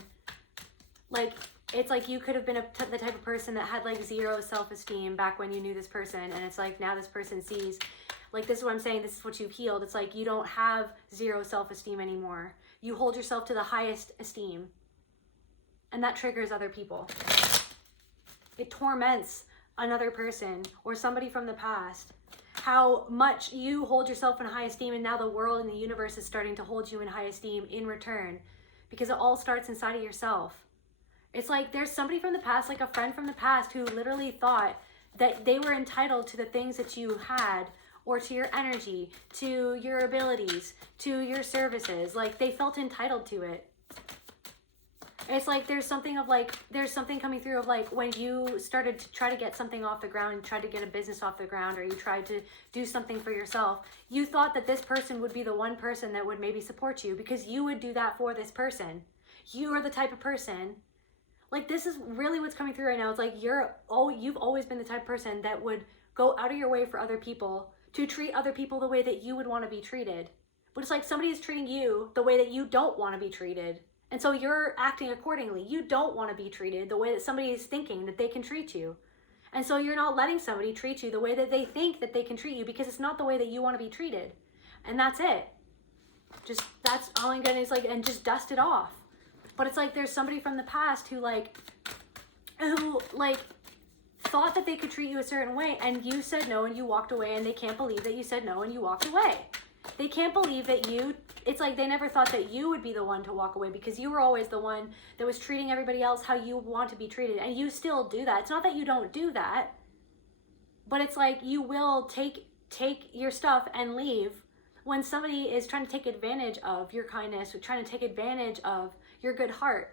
like, it's like you could have been the type of person that had like zero self-esteem back when you knew this person, and it's like now this person sees, like, this is what I'm saying, this is what you've healed. It's like you don't have zero self-esteem anymore. You hold yourself to the highest esteem, and that triggers other people. It torments another person or somebody from the past, how much you hold yourself in high esteem, and now the world and the universe is starting to hold you in high esteem in return, because it all starts inside of yourself. It's like there's somebody from the past, like a friend from the past, who literally thought that they were entitled to the things that you had, or to your energy, to your abilities, to your services. Like they felt entitled to it. It's like there's something of like, there's something coming through of like when you started to try to get something off the ground, tried to get a business off the ground, or you tried to do something for yourself, you thought that this person would be the one person that would maybe support you because you would do that for this person. You are the type of person, like this is really what's coming through right now. It's like you've always been the type of person that would go out of your way for other people, to treat other people the way that you would want to be treated. But it's like somebody is treating you the way that you don't want to be treated. And so you're acting accordingly. You don't want to be treated the way that somebody is thinking that they can treat you. And so you're not letting somebody treat you the way that they think that they can treat you, because it's not the way that you want to be treated. And that's it. Just, that's all I'm gonna is like, and just dust it off. But it's like there's somebody from the past who thought that they could treat you a certain way, and you said no and you walked away, and they can't believe that you said no and you walked away. They can't believe that it's like they never thought that you would be the one to walk away, because you were always the one that was treating everybody else how you want to be treated. And you still do that. It's not that you don't do that, but it's like you will take your stuff and leave when somebody is trying to take advantage of your kindness, or trying to take advantage of your good heart,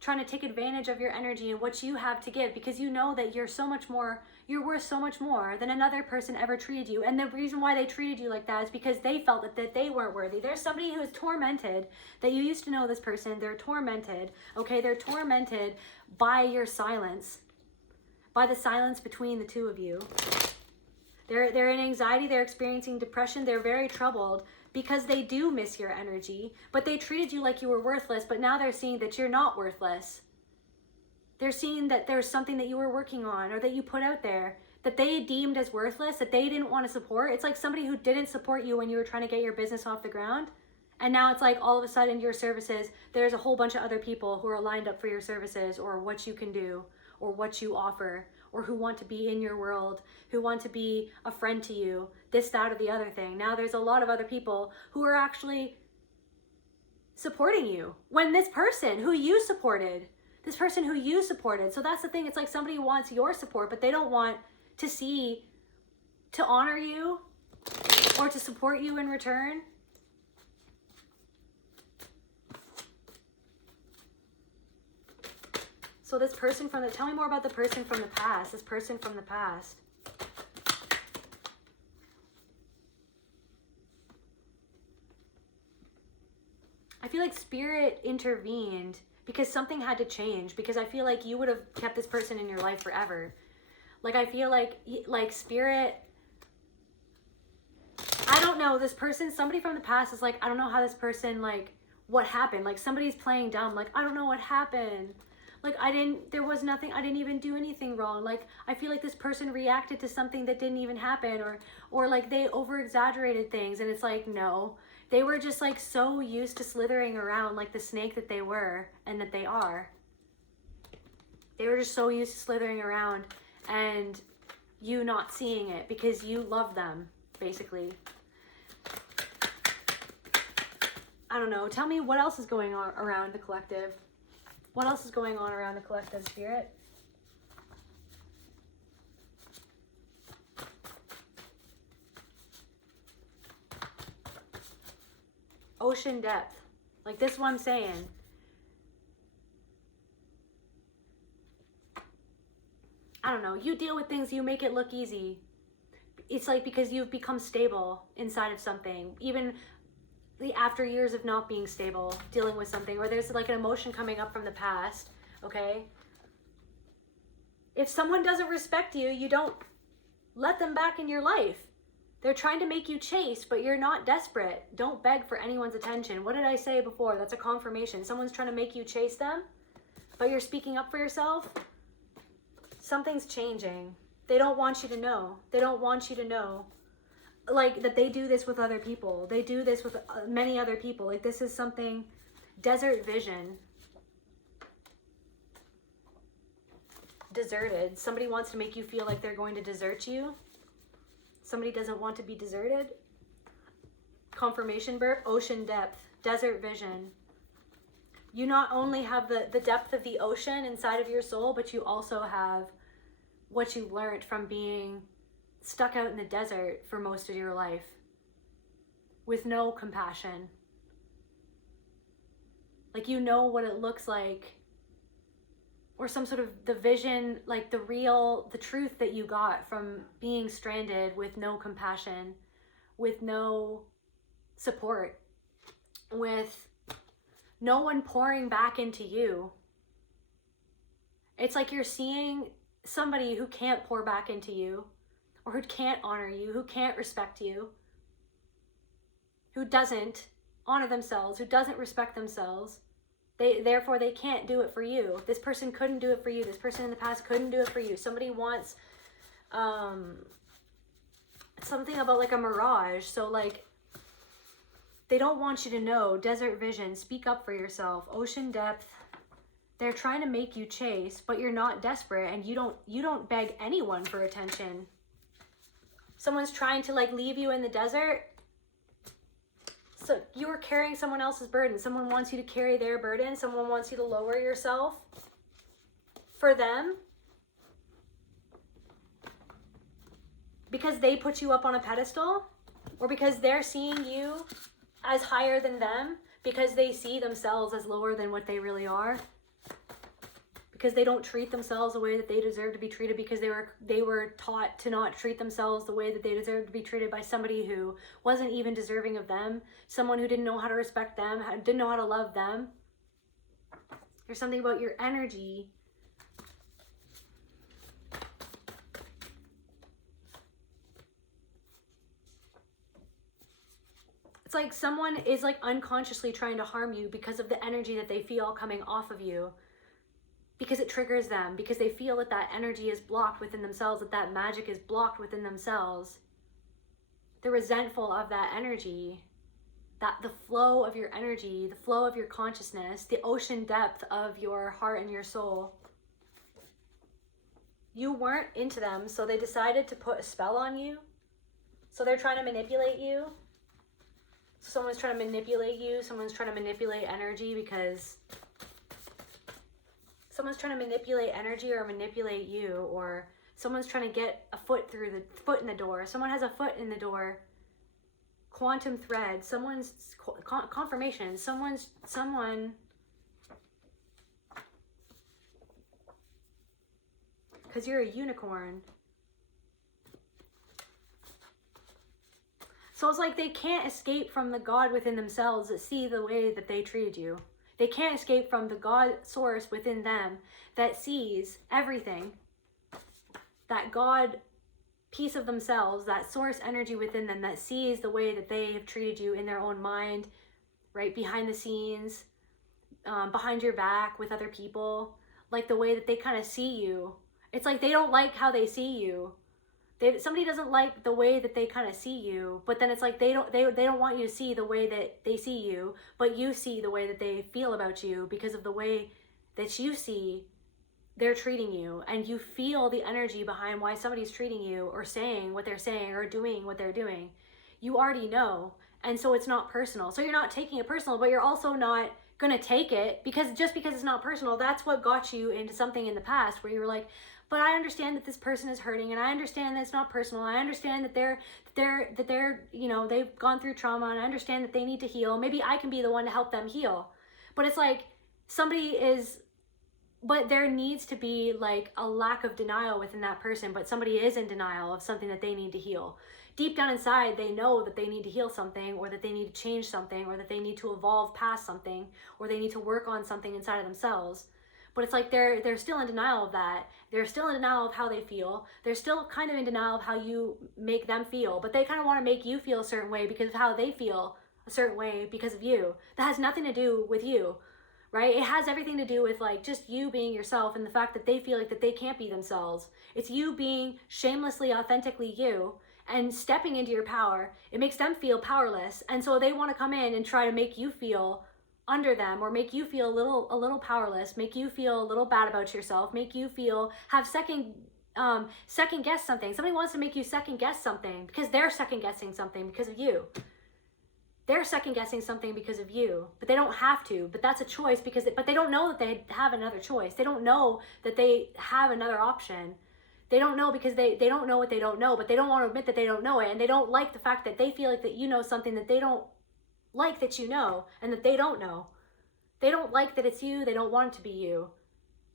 trying to take advantage of your energy and what you have to give, because you know that you're so much more, you're worth so much more than another person ever treated you. And the reason why they treated you like that is because they felt that they weren't worthy. There's somebody who is tormented, that you used to know this person, they're tormented, okay? They're tormented by your silence, by the silence between the two of you. They're in anxiety, they're experiencing depression, they're very troubled because they do miss your energy, but they treated you like you were worthless, but now they're seeing that you're not worthless. They're seeing that there's something that you were working on, or that you put out there, that they deemed as worthless, that they didn't want to support. It's like somebody who didn't support you when you were trying to get your business off the ground. And now it's like all of a sudden your services, there's a whole bunch of other people who are lined up for your services, or what you can do, or what you offer, or who want to be in your world, who want to be a friend to you, this, that, or the other thing. Now there's a lot of other people who are actually supporting you, when this person who you supported, so that's the thing. It's like somebody wants your support, but they don't want to honor you or to support you in return. So this person tell me more about the person from the past, this person from the past. I feel like Spirit intervened because something had to change, because I feel like you would have kept this person in your life forever. Like, I feel like Spirit, I don't know, this person, somebody from the past is like, I don't know how this person, like, what happened? Like, somebody's playing dumb. Like, I don't know what happened. Like, there was nothing, I didn't even do anything wrong. Like, I feel like this person reacted to something that didn't even happen, or like they over-exaggerated things, and it's like, no. They were just like so used to slithering around like the snake that they were and that they are. They were just so used to slithering around, and you not seeing it because you love them, basically. I don't know. Tell me what else is going on around the collective. What else is going on around the collective, Spirit? Ocean depth. Like, this is what I'm saying. I don't know. You deal with things, you make it look easy. It's like because you've become stable inside of something. Even after years of not being stable, dealing with something, or there's like an emotion coming up from the past, okay? If someone doesn't respect you, you don't let them back in your life. They're trying to make you chase, but you're not desperate. Don't beg for anyone's attention. What did I say before? That's a confirmation. Someone's trying to make you chase them, but you're speaking up for yourself. Something's changing. They don't want you to know. They don't want you to know. Like, that they do this with other people. They do this with many other people. Like, this is something, desert vision. Deserted. Somebody wants to make you feel like they're going to desert you. Somebody doesn't want to be deserted. Confirmation bird, ocean depth, desert vision. You not only have the depth of the ocean inside of your soul, but you also have what you learned from being stuck out in the desert for most of your life with no compassion. Like, you know what it looks like or some sort of the vision, like the truth that you got from being stranded with no compassion, with no support, with no one pouring back into you. It's like you're seeing somebody who can't pour back into you, or who can't honor you, who can't respect you, who doesn't honor themselves, who doesn't respect themselves. Therefore, they can't do it for you. This person couldn't do it for you. This person in the past couldn't do it for you. Somebody wants something about like a mirage. So like, they don't want you to know. Desert vision, speak up for yourself. Ocean depth, they're trying to make you chase, but you're not desperate, and you don't beg anyone for attention. Someone's trying to like leave you in the desert. So you are carrying someone else's burden. Someone wants you to carry their burden. Someone wants you to lower yourself for them, because they put you up on a pedestal, or because they're seeing you as higher than them, because they see themselves as lower than what they really are, because they don't treat themselves the way that they deserve to be treated, because they were taught to not treat themselves the way that they deserve to be treated by somebody who wasn't even deserving of them, someone who didn't know how to respect them, didn't know how to love them. There's something about your energy it's like someone is like unconsciously trying to harm you because of the energy that they feel coming off of you, because it triggers them, because they feel that that energy is blocked within themselves, that that magic is blocked within themselves. They're resentful of that energy, that the flow of your energy, the flow of your consciousness, the ocean depth of your heart and your soul. You weren't into them, so they decided to put a spell on you. So they're trying to manipulate you. Someone's trying to manipulate you. Someone's trying to manipulate energy, because someone's trying to manipulate energy or manipulate you, or someone's trying to get a foot in the door. Someone has a foot in the door. Quantum thread. Someone's confirmation. Someone. Because you're a unicorn. So it's like they can't escape from the God within themselves that see the way that they treated you. They can't escape from the God source within them that sees everything. That God piece of themselves, that source energy within them that sees the way that they have treated you in their own mind, right behind the scenes, behind your back with other people, like the way that they kind of see you. It's like they don't like how they see you. Somebody doesn't like the way that they kind of see you, but then it's like they don't want you to see the way that they see you, but you see the way that they feel about you because of the way that you see they're treating you, and you feel the energy behind why somebody's treating you or saying what they're saying or doing what they're doing. You already know, and so it's not personal. So you're not taking it personal, but you're also not going to take it because it's not personal. That's what got you into something in the past where you were like, but I understand that this person is hurting, and I understand that it's not personal. I understand that they're they've gone through trauma, and I understand that they need to heal. Maybe I can be the one to help them heal. But it's like but there needs to be like a lack of denial within that person, but somebody is in denial of something that they need to heal. Deep down inside, they know that they need to heal something, or that they need to change something, or that they need to evolve past something, or they need to work on something inside of themselves. But it's like they're still in denial of that. They're still in denial of how they feel. They're still kind of in denial of how you make them feel. But they kind of want to make you feel a certain way because of how they feel a certain way because of you. That has nothing to do with you, right? It has everything to do with like just you being yourself, and the fact that they feel like that they can't be themselves. It's you being shamelessly, authentically you and stepping into your power. It makes them feel powerless. And so they want to come in and try to make you feel under them, or make you feel a little powerless, make you feel a little bad about yourself, make you feel have second guess something. Somebody wants to make you second guess something because they're second guessing something because of you. They're second guessing something because of you, but they don't have to. But that's a choice but they don't know that they have another choice. They don't know that they have another option. They don't know because they don't know what they don't know, but they don't want to admit that they don't know it, and they don't like the fact that they feel like that you know something that they don't like that you know, and that they don't know. They don't like that it's you. They don't want it to be you.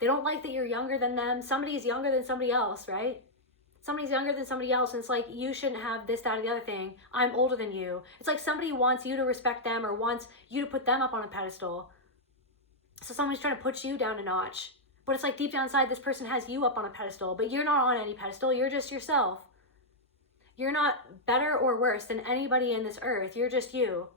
They don't like that you're younger than them. Somebody's younger than somebody else, right? Somebody's younger than somebody else, and it's like, you shouldn't have this, that, or the other thing. I'm older than you. It's like somebody wants you to respect them or wants you to put them up on a pedestal. So somebody's trying to put you down a notch. But it's like deep down inside, this person has you up on a pedestal, but you're not on any pedestal. You're just yourself. You're not better or worse than anybody in this earth. You're just you.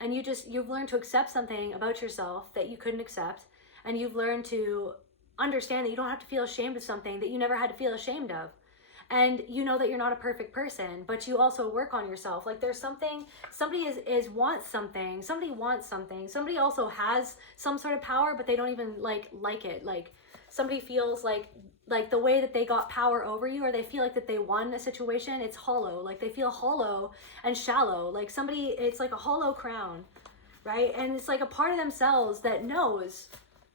And you've learned to accept something about yourself that you couldn't accept. And you've learned to understand that you don't have to feel ashamed of something that you never had to feel ashamed of. And you know that you're not a perfect person, but you also work on yourself. Like there's something, somebody wants something. Somebody wants something. Somebody also has some sort of power, but they don't even like it. Like somebody feels like the way that they got power over you, or they feel like that they won a situation, it's hollow. Like they feel hollow and shallow. Like somebody, it's like a hollow crown, right? And it's like a part of themselves that knows,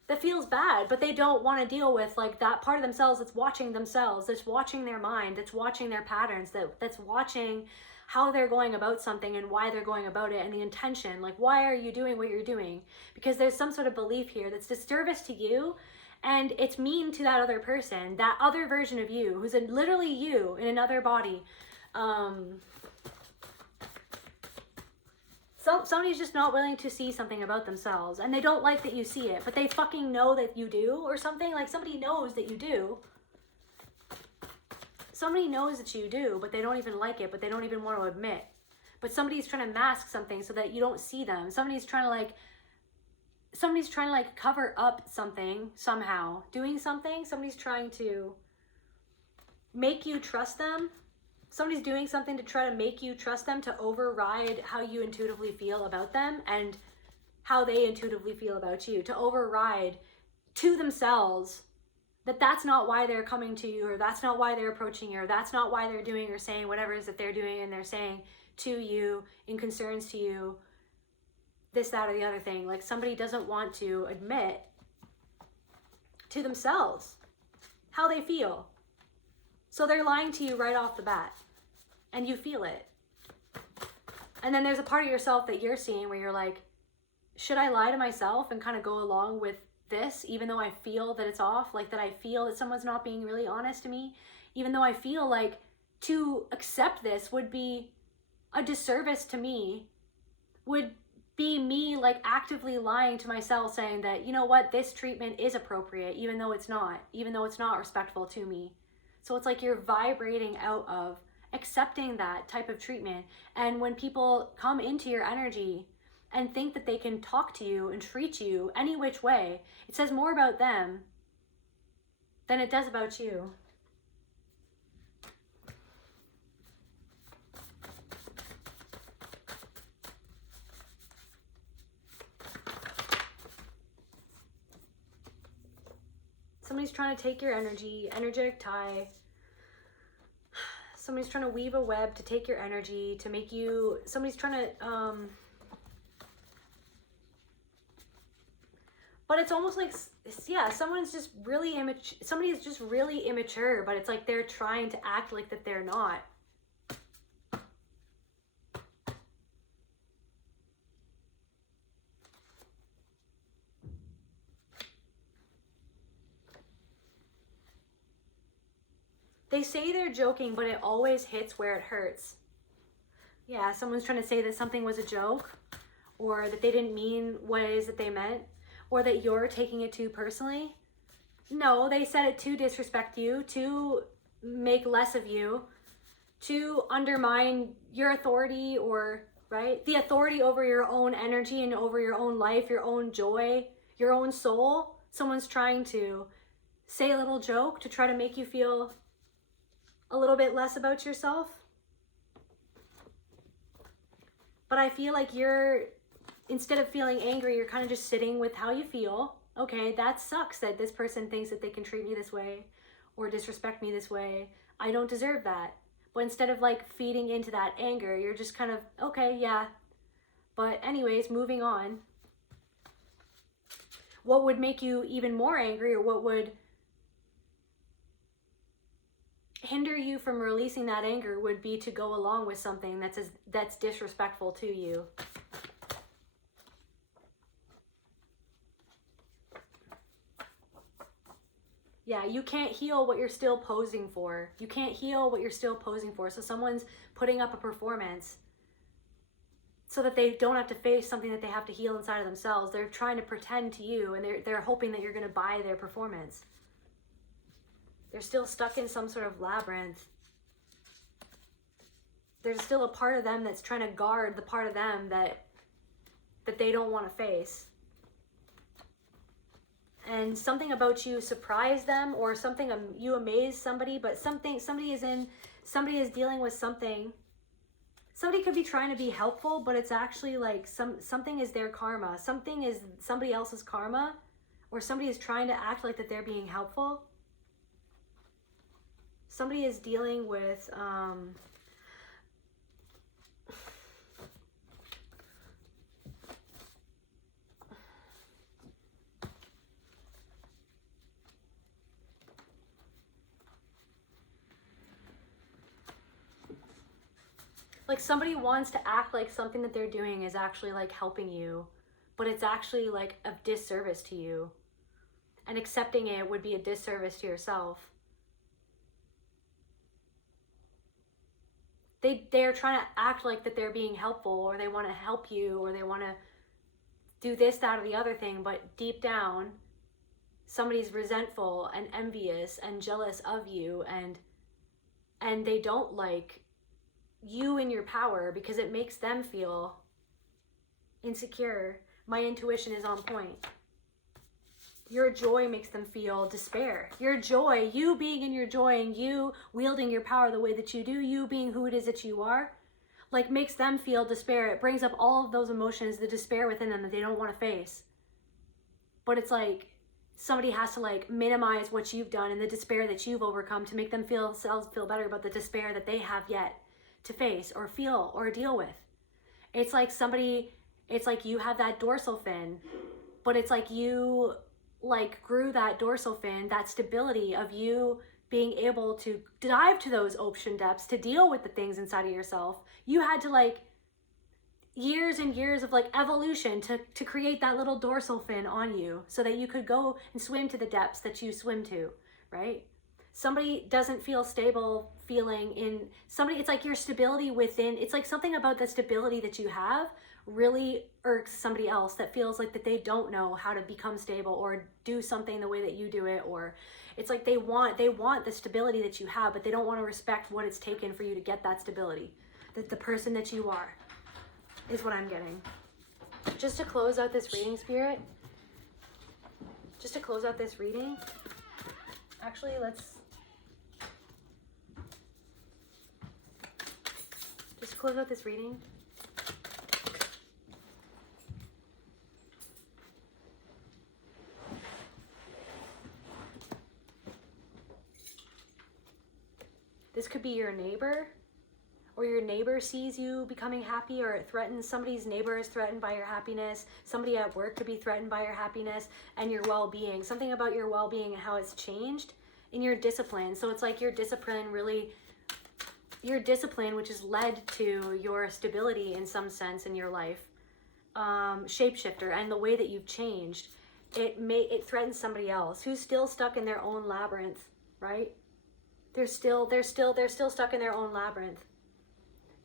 that feels bad, but they don't want to deal with like that part of themselves that's watching themselves, that's watching their mind, that's watching their patterns, that's watching how they're going about something and why they're going about it and the intention. Like, why are you doing what you're doing? Because there's some sort of belief here that's disservice to you, and it's mean to that other person, that other version of you, who's literally you in another body. Somebody's just not willing to see something about themselves, and they don't like that you see it, but they fucking know that you do, or something. Like somebody knows that you do. Somebody knows that you do, but they don't even like it, but they don't even want to admit. But somebody's trying to mask something so that you don't see them. Somebody's trying to like cover up something somehow, doing something. Somebody's trying to make you trust them. Somebody's doing something to try to make you trust them, to override how you intuitively feel about them and how they intuitively feel about you, to override to themselves that that's not why they're coming to you, or that's not why they're approaching you, or that's not why they're doing or saying whatever it is that they're doing and they're saying to you in concerns to you, this, that, or the other thing. Like somebody doesn't want to admit to themselves how they feel. So they're lying to you right off the bat. And you feel it. And then there's a part of yourself that you're seeing where you're like, should I lie to myself and kind of go along with this, even though I feel that it's off? Like that I feel that someone's not being really honest to me, even though I feel like to accept this would be a disservice to me, would be me like actively lying to myself, saying that, you know what, this treatment is appropriate, even though it's not respectful to me. So it's like you're vibrating out of accepting that type of treatment. And when people come into your energy and think that they can talk to you and treat you any which way, it says more about them than it does about you. Somebody's trying to take your energy, energetic tie. Somebody's trying to weave a web to take your energy, to make you, somebody's trying to, but it's almost like, yeah, someone's just really immature. Somebody is just really immature, but it's like they're trying to act like that they're not. They say they're joking, but it always hits where it hurts. Yeah, someone's trying to say that something was a joke, or that they didn't mean what it is that they meant, or that you're taking it too personally. No, they said it to disrespect you, to make less of you, to undermine your authority, or, right? The authority over your own energy and over your own life, your own joy, your own soul. Someone's trying to say a little joke to try to make you feel a little bit less about yourself. But I feel like instead of feeling angry, you're kind of just sitting with how you feel. Okay, that sucks that this person thinks that they can treat me this way or disrespect me this way. I don't deserve that. But instead of like feeding into that anger, you're just kind of, okay, yeah. But anyways, moving on. What would make you even more angry, or what would hinder you from releasing that anger, would be to go along with something that's disrespectful to you. Yeah, you can't heal what you're still posing for. You can't heal what you're still posing for. So someone's putting up a performance so that they don't have to face something that they have to heal inside of themselves. They're trying to pretend to you, and they're hoping that you're going to buy their performance. They're still stuck in some sort of labyrinth. There's still a part of them that's trying to guard the part of them that they don't want to face. And something about you surprised them, or something you amazed somebody, but somebody is dealing with something. Somebody could be trying to be helpful, but it's actually like something is their karma. Something is somebody else's karma, or somebody is trying to act like that they're being helpful. Somebody is dealing with like somebody wants to act like something that they're doing is actually like helping you, but it's actually like a disservice to you. And accepting it would be a disservice to yourself. They're trying to act like that they're being helpful, or they want to help you, or they want to do this, that, or the other thing, but deep down, somebody's resentful and envious and jealous of you, and they don't like you in your power because it makes them feel insecure. My intuition is on point. Your joy makes them feel despair. Your joy, you being in your joy and you wielding your power the way that you do, you being who it is that you are, like makes them feel despair. It brings up all of those emotions, the despair within them that they don't want to face. But it's like somebody has to like minimize what you've done and the despair that you've overcome to make themselves feel better about the despair that they have yet to face or feel or deal with. It's like you have that dorsal fin, but it's like you like grew that dorsal fin, that stability of you being able to dive to those ocean depths to deal with the things inside of yourself. You had to like years and years of like evolution to create that little dorsal fin on you so that you could go and swim to the depths that you swim to, right? Somebody doesn't feel stable feeling in somebody, it's like your stability within, it's like something about the stability that you have really irks somebody else that feels like that they don't know how to become stable or do something the way that you do it, or it's like they want the stability that you have, but they don't want to respect what it's taken for you to get that stability, that the person that you are is what I'm getting. Just to close out this reading, Spirit, actually let's just close out this reading. This could be your neighbor, or your neighbor sees you becoming happy, or it threatens, somebody's neighbor is threatened by your happiness. Somebody at work could be threatened by your happiness and your well-being. Something about your well-being and how it's changed in your discipline. So it's like your discipline, which has led to your stability in some sense in your life. Shapeshifter, and the way that you've changed, it threatens somebody else who's still stuck in their own labyrinth, right? They're still stuck in their own labyrinth.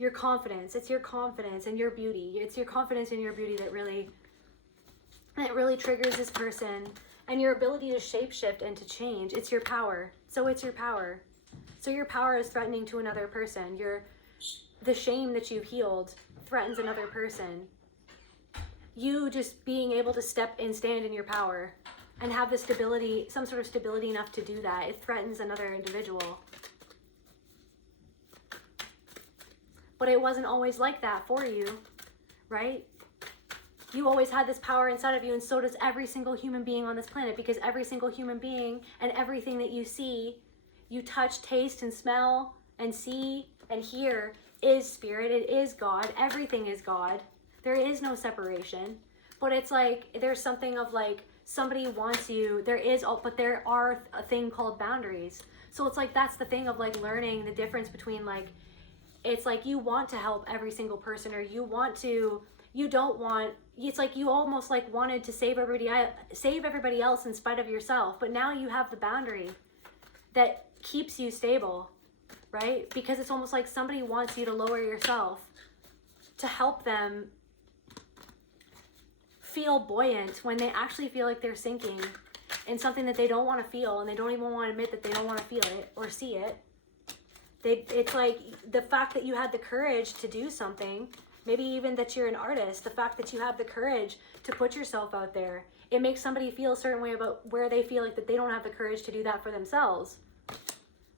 Your confidence, it's your confidence and your beauty. It's your confidence and your beauty that really triggers this person, and your ability to shapeshift and to change. It's your power. So it's your power. So your power is threatening to another person. The shame that you've healed threatens another person. You just being able to step and stand in your power and have the stability, some sort of stability enough to do that, it threatens another individual. But it wasn't always like that for you, right? You always had this power inside of you, and so does every single human being on this planet, because every single human being and everything that you see, you touch, taste, and smell, and see, and hear is spirit. It is God. Everything is God. There is no separation. But it's like, there's something of like, somebody wants you, but there are a thing called boundaries. So it's like, that's the thing of like learning the difference between like, it's like you want to help every single person, or you want to you don't want, it's like you almost like wanted to save everybody else in spite of yourself, but now you have the boundary that keeps you stable, right? Because it's almost like somebody wants you to lower yourself to help them feel buoyant when they actually feel like they're sinking in something that they don't want to feel, and they don't even want to admit that they don't want to feel it or see it. It's like the fact that you had the courage to do something, maybe even that you're an artist, the fact that you have the courage to put yourself out there, it makes somebody feel a certain way about where they feel like that they don't have the courage to do that for themselves.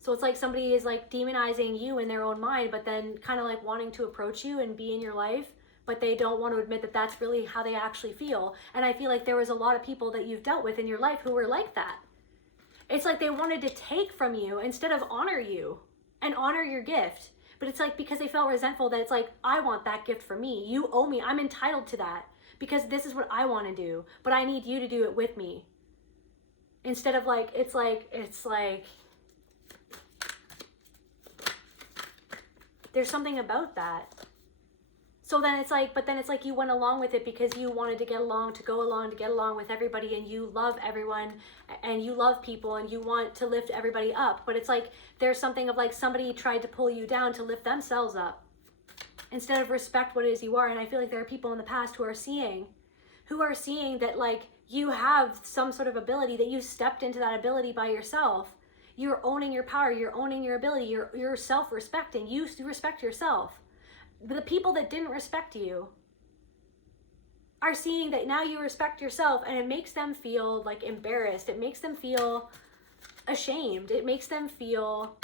So it's like somebody is like demonizing you in their own mind, but then kind of like wanting to approach you and be in your life, but they don't want to admit that that's really how they actually feel. And I feel like there was a lot of people that you've dealt with in your life who were like that. It's like they wanted to take from you instead of honor you and honor your gift. But it's like because they felt resentful that it's like, I want that gift for me. You owe me. I'm entitled to that because this is what I want to do, but I need you to do it with me. Instead of like, it's like, there's something about that. So then it's like, but then it's like you went along with it because you wanted to get along, to go along, to get along with everybody, and you love everyone and you love people and you want to lift everybody up. But it's like there's something of like somebody tried to pull you down to lift themselves up instead of respect what it is you are. And I feel like there are people in the past who are seeing that like you have some sort of ability, that you stepped into that ability by yourself. You're owning your power, you're owning your ability, you're self-respecting, you respect yourself. The people that didn't respect you are seeing that now you respect yourself, and it makes them feel like embarrassed. It makes them feel ashamed. It makes them feel,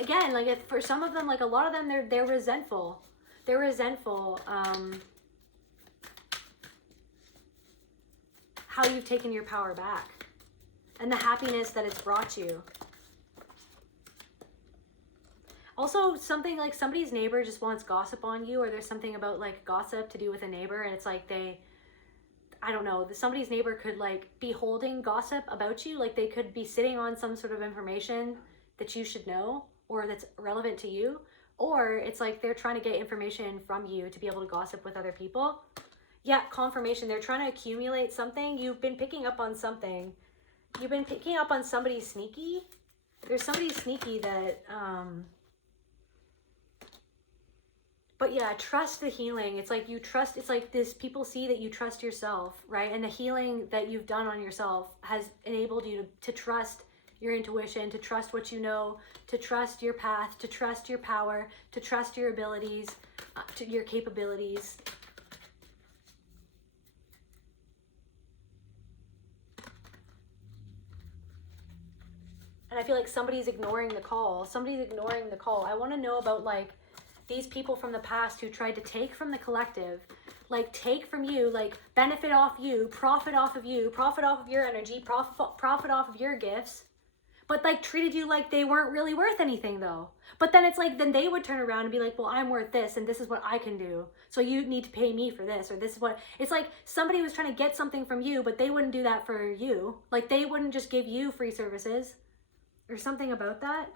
again, like for some of them, like a lot of them, they're resentful. They're resentful how you've taken your power back and the happiness that it's brought you. Also, something like somebody's neighbor just wants gossip on you, or there's something about like gossip to do with a neighbor, and it's like I don't know, somebody's neighbor could like be holding gossip about you, like they could be sitting on some sort of information that you should know or that's relevant to you, or it's like they're trying to get information from you to be able to gossip with other people. Yeah, confirmation, they're trying to accumulate something. You've been picking up on something. You've been picking up on somebody sneaky. There's somebody sneaky that but yeah, trust the healing. It's like you trust, it's like this, people see that you trust yourself, right? And the healing that you've done on yourself has enabled you to trust your intuition, to trust what you know, to trust your path, to trust your power, to trust your abilities, to your capabilities. And I feel like somebody's ignoring the call. Somebody's ignoring the call. I want to know about like these people from the past who tried to take from the collective, like take from you, like benefit off you, profit off of you, profit off of your energy, profit off of your gifts, but like treated you like they weren't really worth anything though. But then it's like, then they would turn around and be like, well, I'm worth this and this is what I can do. So you need to pay me for this, or this is what, it's like somebody was trying to get something from you, but they wouldn't do that for you. Like they wouldn't just give you free services or something about that.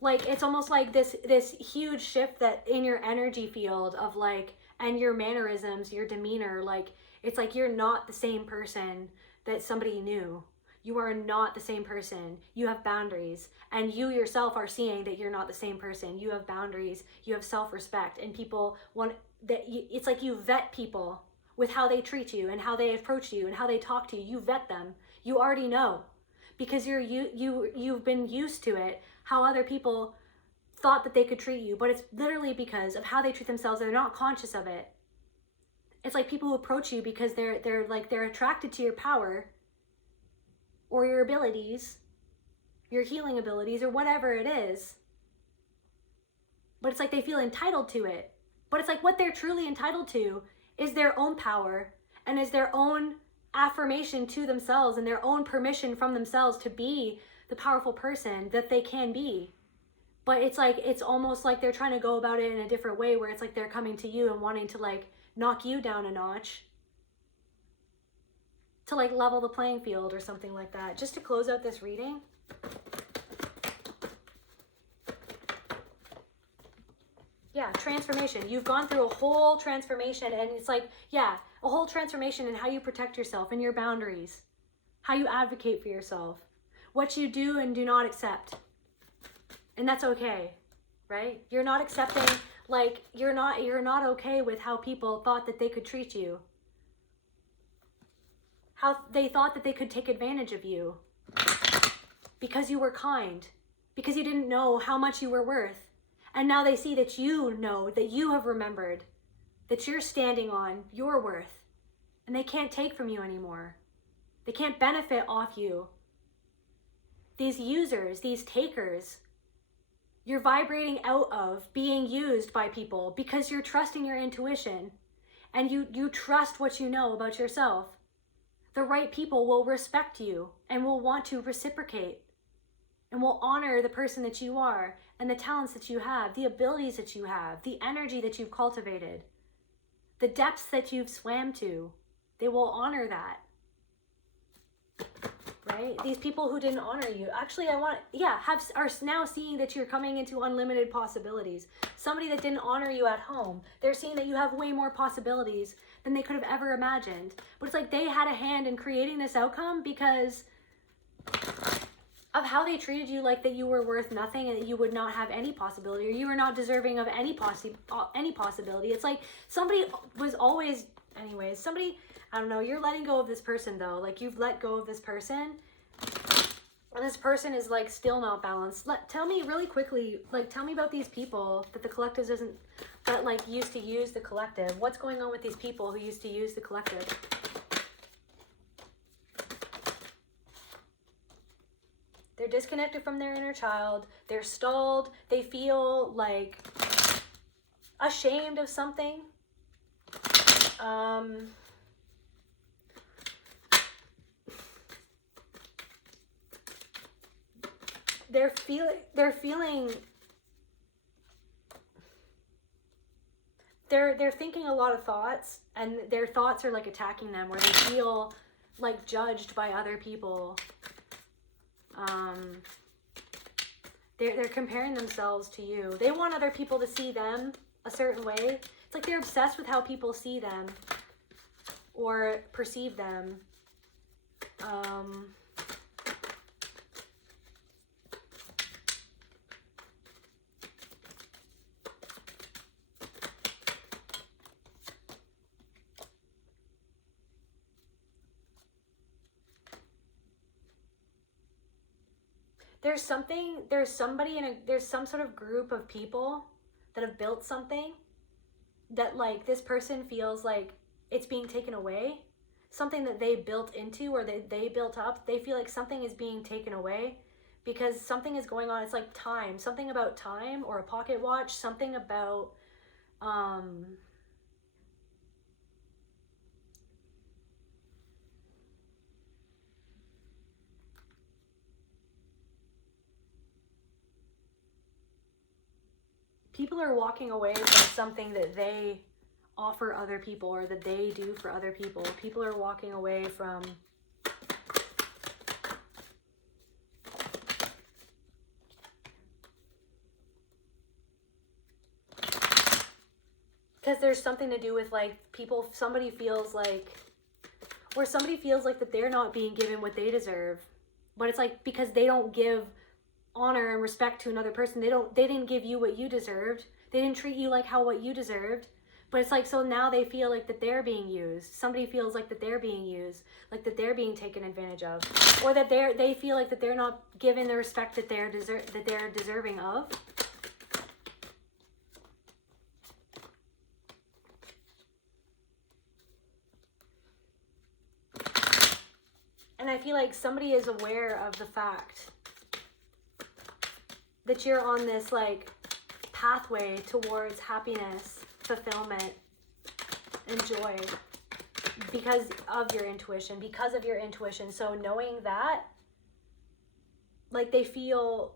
Like it's almost like this huge shift that in your energy field of like, and your mannerisms, your demeanor, like it's like you're not the same person that somebody knew. You are not the same person. You have boundaries, and you yourself are seeing that you're not the same person. You have boundaries, you have self-respect, and people want that. It's like you vet people with how they treat you and how they approach you and how they talk to you. You vet them. You already know because you've been used to it, how other people thought that they could treat you, but it's literally because of how they treat themselves. They're not conscious of it. It's like people who approach you because they're attracted to your power or your abilities, your healing abilities, or whatever it is. But it's like they feel entitled to it. But it's like what they're truly entitled to is their own power and is their own affirmation to themselves and their own permission from themselves to be the powerful person that they can be. But it's like, it's almost like they're trying to go about it in a different way, where it's like they're coming to you and wanting to like knock you down a notch to like level the playing field or something like that. Just to close out this reading, Yeah, transformation. You've gone through a whole transformation, and it's like, yeah, a whole transformation in how you protect yourself and your boundaries, how you advocate for yourself, what you do and do not accept. And that's okay, right? You're not accepting, like, you're not okay with how people thought that they could treat you. How they thought that they could take advantage of you because you were kind, because you didn't know how much you were worth. And now they see that you know, that you have remembered, that you're standing on your worth, and they can't take from you anymore. They can't benefit off you. These users, these takers, you're vibrating out of being used by people because you're trusting your intuition and you trust what you know about yourself. The right people will respect you and will want to reciprocate and will honor the person that you are and the talents that you have, the abilities that you have, the energy that you've cultivated, the depths that you've swam to. They will honor that. Right? These people who didn't honor you, actually, are now seeing that you're coming into unlimited possibilities. Somebody that didn't honor you at home, they're seeing that you have way more possibilities than they could have ever imagined. But it's like they had a hand in creating this outcome because of how they treated you, like that you were worth nothing and that you would not have any possibility, or you were not deserving of any possibility. It's like somebody was always, anyways, somebody, I don't know, you're letting go of this person though. Like you've let go of this person and this person is like still not balanced. Tell me really quickly, like tell me about these people that the collective doesn't, that like used to use the collective. What's going on with these people who used to use the collective? They're disconnected from their inner child. They're stalled. They feel like ashamed of something. They're thinking a lot of thoughts, and their thoughts are like attacking them, where they feel like judged by other people. They're comparing themselves to you. They want other people to see them a certain way. It's like they're obsessed with how people see them or perceive them. There's some sort of group of people that have built something that like this person feels like it's being taken away. Something that they built into or they built up, they feel like something is being taken away because something is going on. It's like time, something about time or a pocket watch, something about people are walking away from something that they offer other people or that they do for other people. People are walking away from because there's something to do with like somebody feels like that they're not being given what they deserve. But it's like because they don't give honor and respect to another person, they didn't give you what you deserved. They didn't treat you like what you deserved. But it's like, so now they feel like that they're being used. Somebody feels like that they're being used, like that they're being taken advantage of, or that they feel like that they're not given the respect that they're deserving of. And I feel like somebody is aware of the fact that you're on this like pathway towards happiness, fulfillment, and joy because of your intuition. So knowing that, like they feel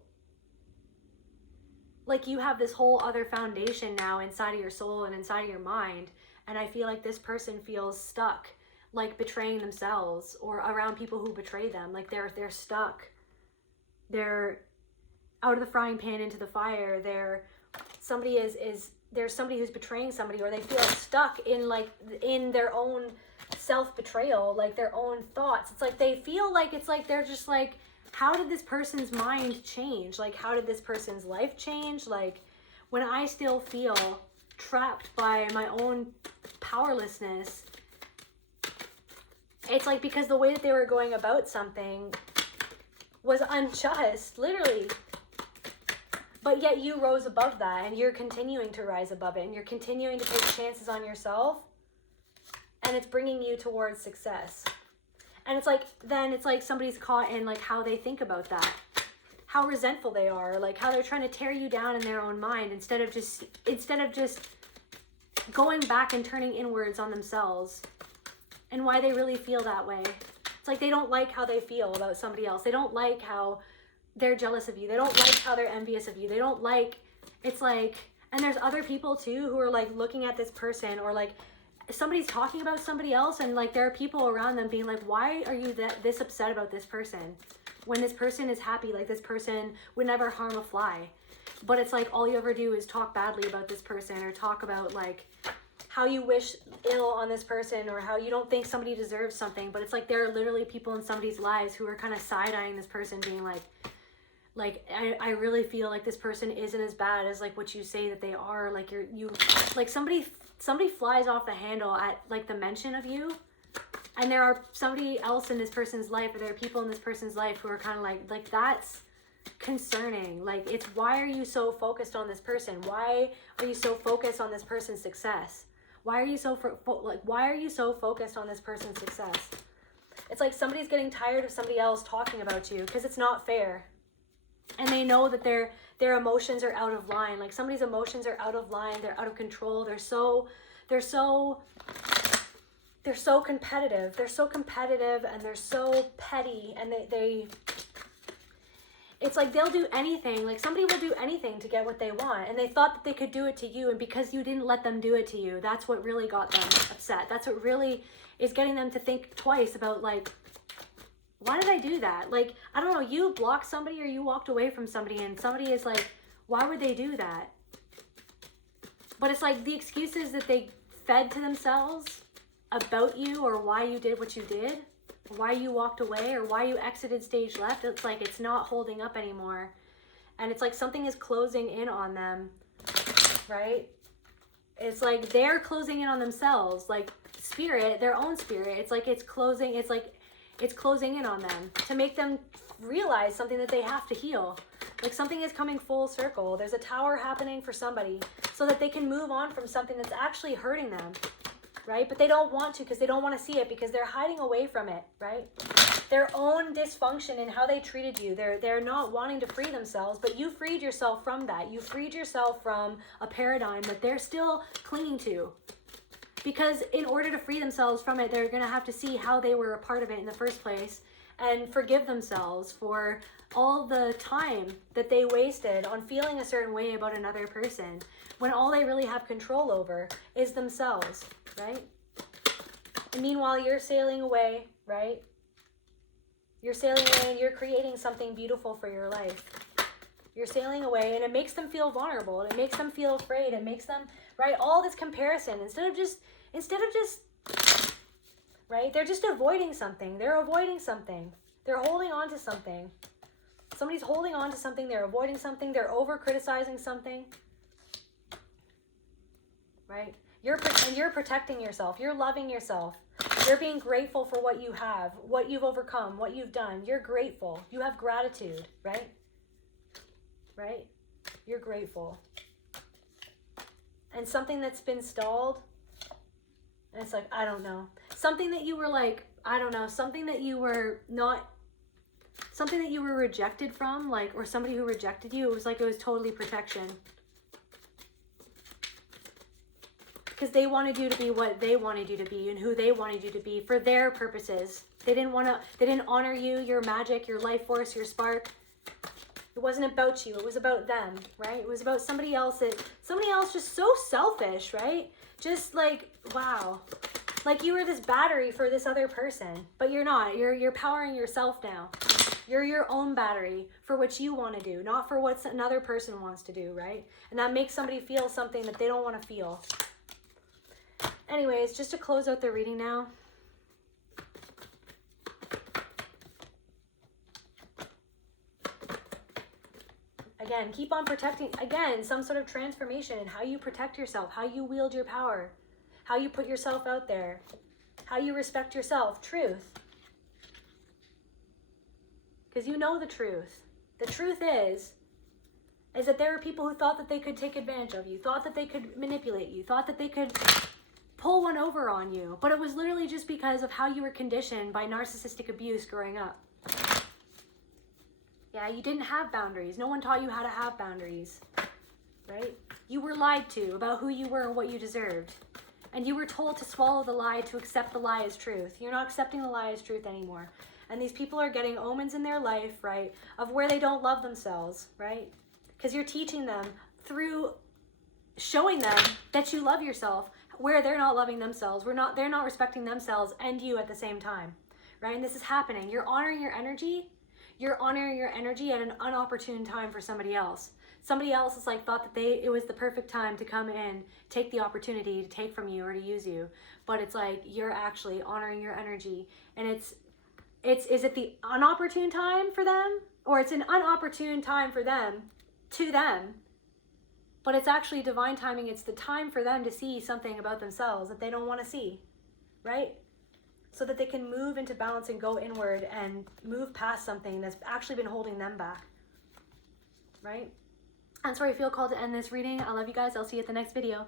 like you have this whole other foundation now inside of your soul and inside of your mind. And I feel like this person feels stuck, like betraying themselves or around people who betray them. Like they're stuck. They're out of the frying pan into the fire. Somebody is there's somebody who's betraying somebody, or they feel stuck in like in their own self-betrayal, like their own thoughts. It's like they feel like it's like they're just like, how did this person's mind change? Like, how did this person's life change? Like, when I still feel trapped by my own powerlessness, it's like because the way that they were going about something was unjust, literally. But yet you rose above that, and you're continuing to rise above it, and you're continuing to take chances on yourself, and it's bringing you towards success. And it's like, then it's like somebody's caught in like how they think about that, how resentful they are, like how they're trying to tear you down in their own mind instead of just going back and turning inwards on themselves and why they really feel that way. It's like they don't like how they feel about somebody else. They don't like how they're jealous of you. They don't like how they're envious of you. They don't like, it's like, and there's other people too who are like looking at this person, or like somebody's talking about somebody else, and like there are people around them being like, why are you this upset about this person when this person is happy? Like, this person would never harm a fly. But it's like all you ever do is talk badly about this person, or talk about like how you wish ill on this person, or how you don't think somebody deserves something. But it's like there are literally people in somebody's lives who are kind of side-eyeing this person, being like I really feel like this person isn't as bad as like what you say that they are. Like you like somebody flies off the handle at like the mention of you, and there are somebody else in this person's life, or there are people in this person's life who are kind of like that's concerning. Like, it's, why are you so focused on this person? Why are you so focused on this person's success? Why are you so why are you so focused on this person's success? It's like somebody's getting tired of somebody else talking about you because it's not fair. And they know that their emotions are out of line. Like, somebody's emotions are out of line. They're out of control. They're so competitive. They're so competitive, and they're so petty, and they it's like they'll do anything. Like, somebody will do anything to get what they want, and they thought that they could do it to you, and because you didn't let them do it to you, that's what really got them upset. That's what really is getting them to think twice about, like, why did I do that? Like, I don't know, you blocked somebody, or you walked away from somebody, and somebody is like, why would they do that? But it's like the excuses that they fed to themselves about you, or why you did what you did, why you walked away, or why you exited stage left. It's like it's not holding up anymore. And it's like something is closing in on them, right? It's like they're closing in on themselves, like spirit, their own spirit. It's like it's closing in on them to make them realize something that they have to heal. Like, something is coming full circle. There's a tower happening for somebody so that they can move on from something that's actually hurting them, right? But they don't want to, because they don't want to see it, because they're hiding away from it, right? Their own dysfunction in how they treated you. They're not wanting to free themselves, but you freed yourself from that. You freed yourself from a paradigm that they're still clinging to. Because in order to free themselves from it, they're going to have to see how they were a part of it in the first place, and forgive themselves for all the time that they wasted on feeling a certain way about another person, when all they really have control over is themselves, right? And meanwhile, you're sailing away, right? You're sailing away, and you're creating something beautiful for your life. You're sailing away, and it makes them feel vulnerable, and it makes them feel afraid. It makes them, right? All this comparison, instead of just, right? They're just avoiding something. They're avoiding something. They're holding on to something. Somebody's holding on to something. They're avoiding something. They're over-criticizing something, right? You're protecting yourself. You're loving yourself. You're being grateful for what you have, what you've overcome, what you've done. You're grateful. You have gratitude, right? Right? You're grateful. And something that's been stalled, and it's like, I don't know. Something that you were like, I don't know, something that you were not, something that you were rejected from, like, or somebody who rejected you, it was like it was totally protection. Because they wanted you to be what they wanted you to be, and who they wanted you to be for their purposes. They didn't honor you, your magic, your life force, your spark. It wasn't about you. It was about them, right? It was about somebody else just so selfish, right? Just like, wow. Like you were this battery for this other person, but you're not. You're powering yourself now. You're your own battery for what you want to do, not for what another person wants to do, right? And that makes somebody feel something that they don't want to feel. Anyways, just to close out the reading now. Again, keep on protecting, again, some sort of transformation in how you protect yourself, how you wield your power, how you put yourself out there, how you respect yourself. Truth. Because you know the truth. The truth is that there are people who thought that they could take advantage of you, thought that they could manipulate you, thought that they could pull one over on you. But it was literally just because of how you were conditioned by narcissistic abuse growing up. Yeah, you didn't have boundaries. No one taught you how to have boundaries, right? You were lied to about who you were and what you deserved. And you were told to swallow the lie, to accept the lie as truth. You're not accepting the lie as truth anymore. And these people are getting omens in their life, right, of where they don't love themselves, right? Because you're teaching them through showing them that you love yourself, where they're not loving themselves. They're not respecting themselves and you at the same time, right? And this is happening. You're honoring your energy. You're honoring your energy at an unopportune time for somebody else. Somebody else is like thought that it was the perfect time to come in, take the opportunity to take from you or to use you. But it's like you're actually honoring your energy. And is it the unopportune time for them? Or it's an unopportune time for them, to them. But it's actually divine timing. It's the time for them to see something about themselves that they don't want to see, right? So that they can move into balance and go inward and move past something that's actually been holding them back, right? That's where I feel called to end this reading. I love you guys. I'll see you at the next video.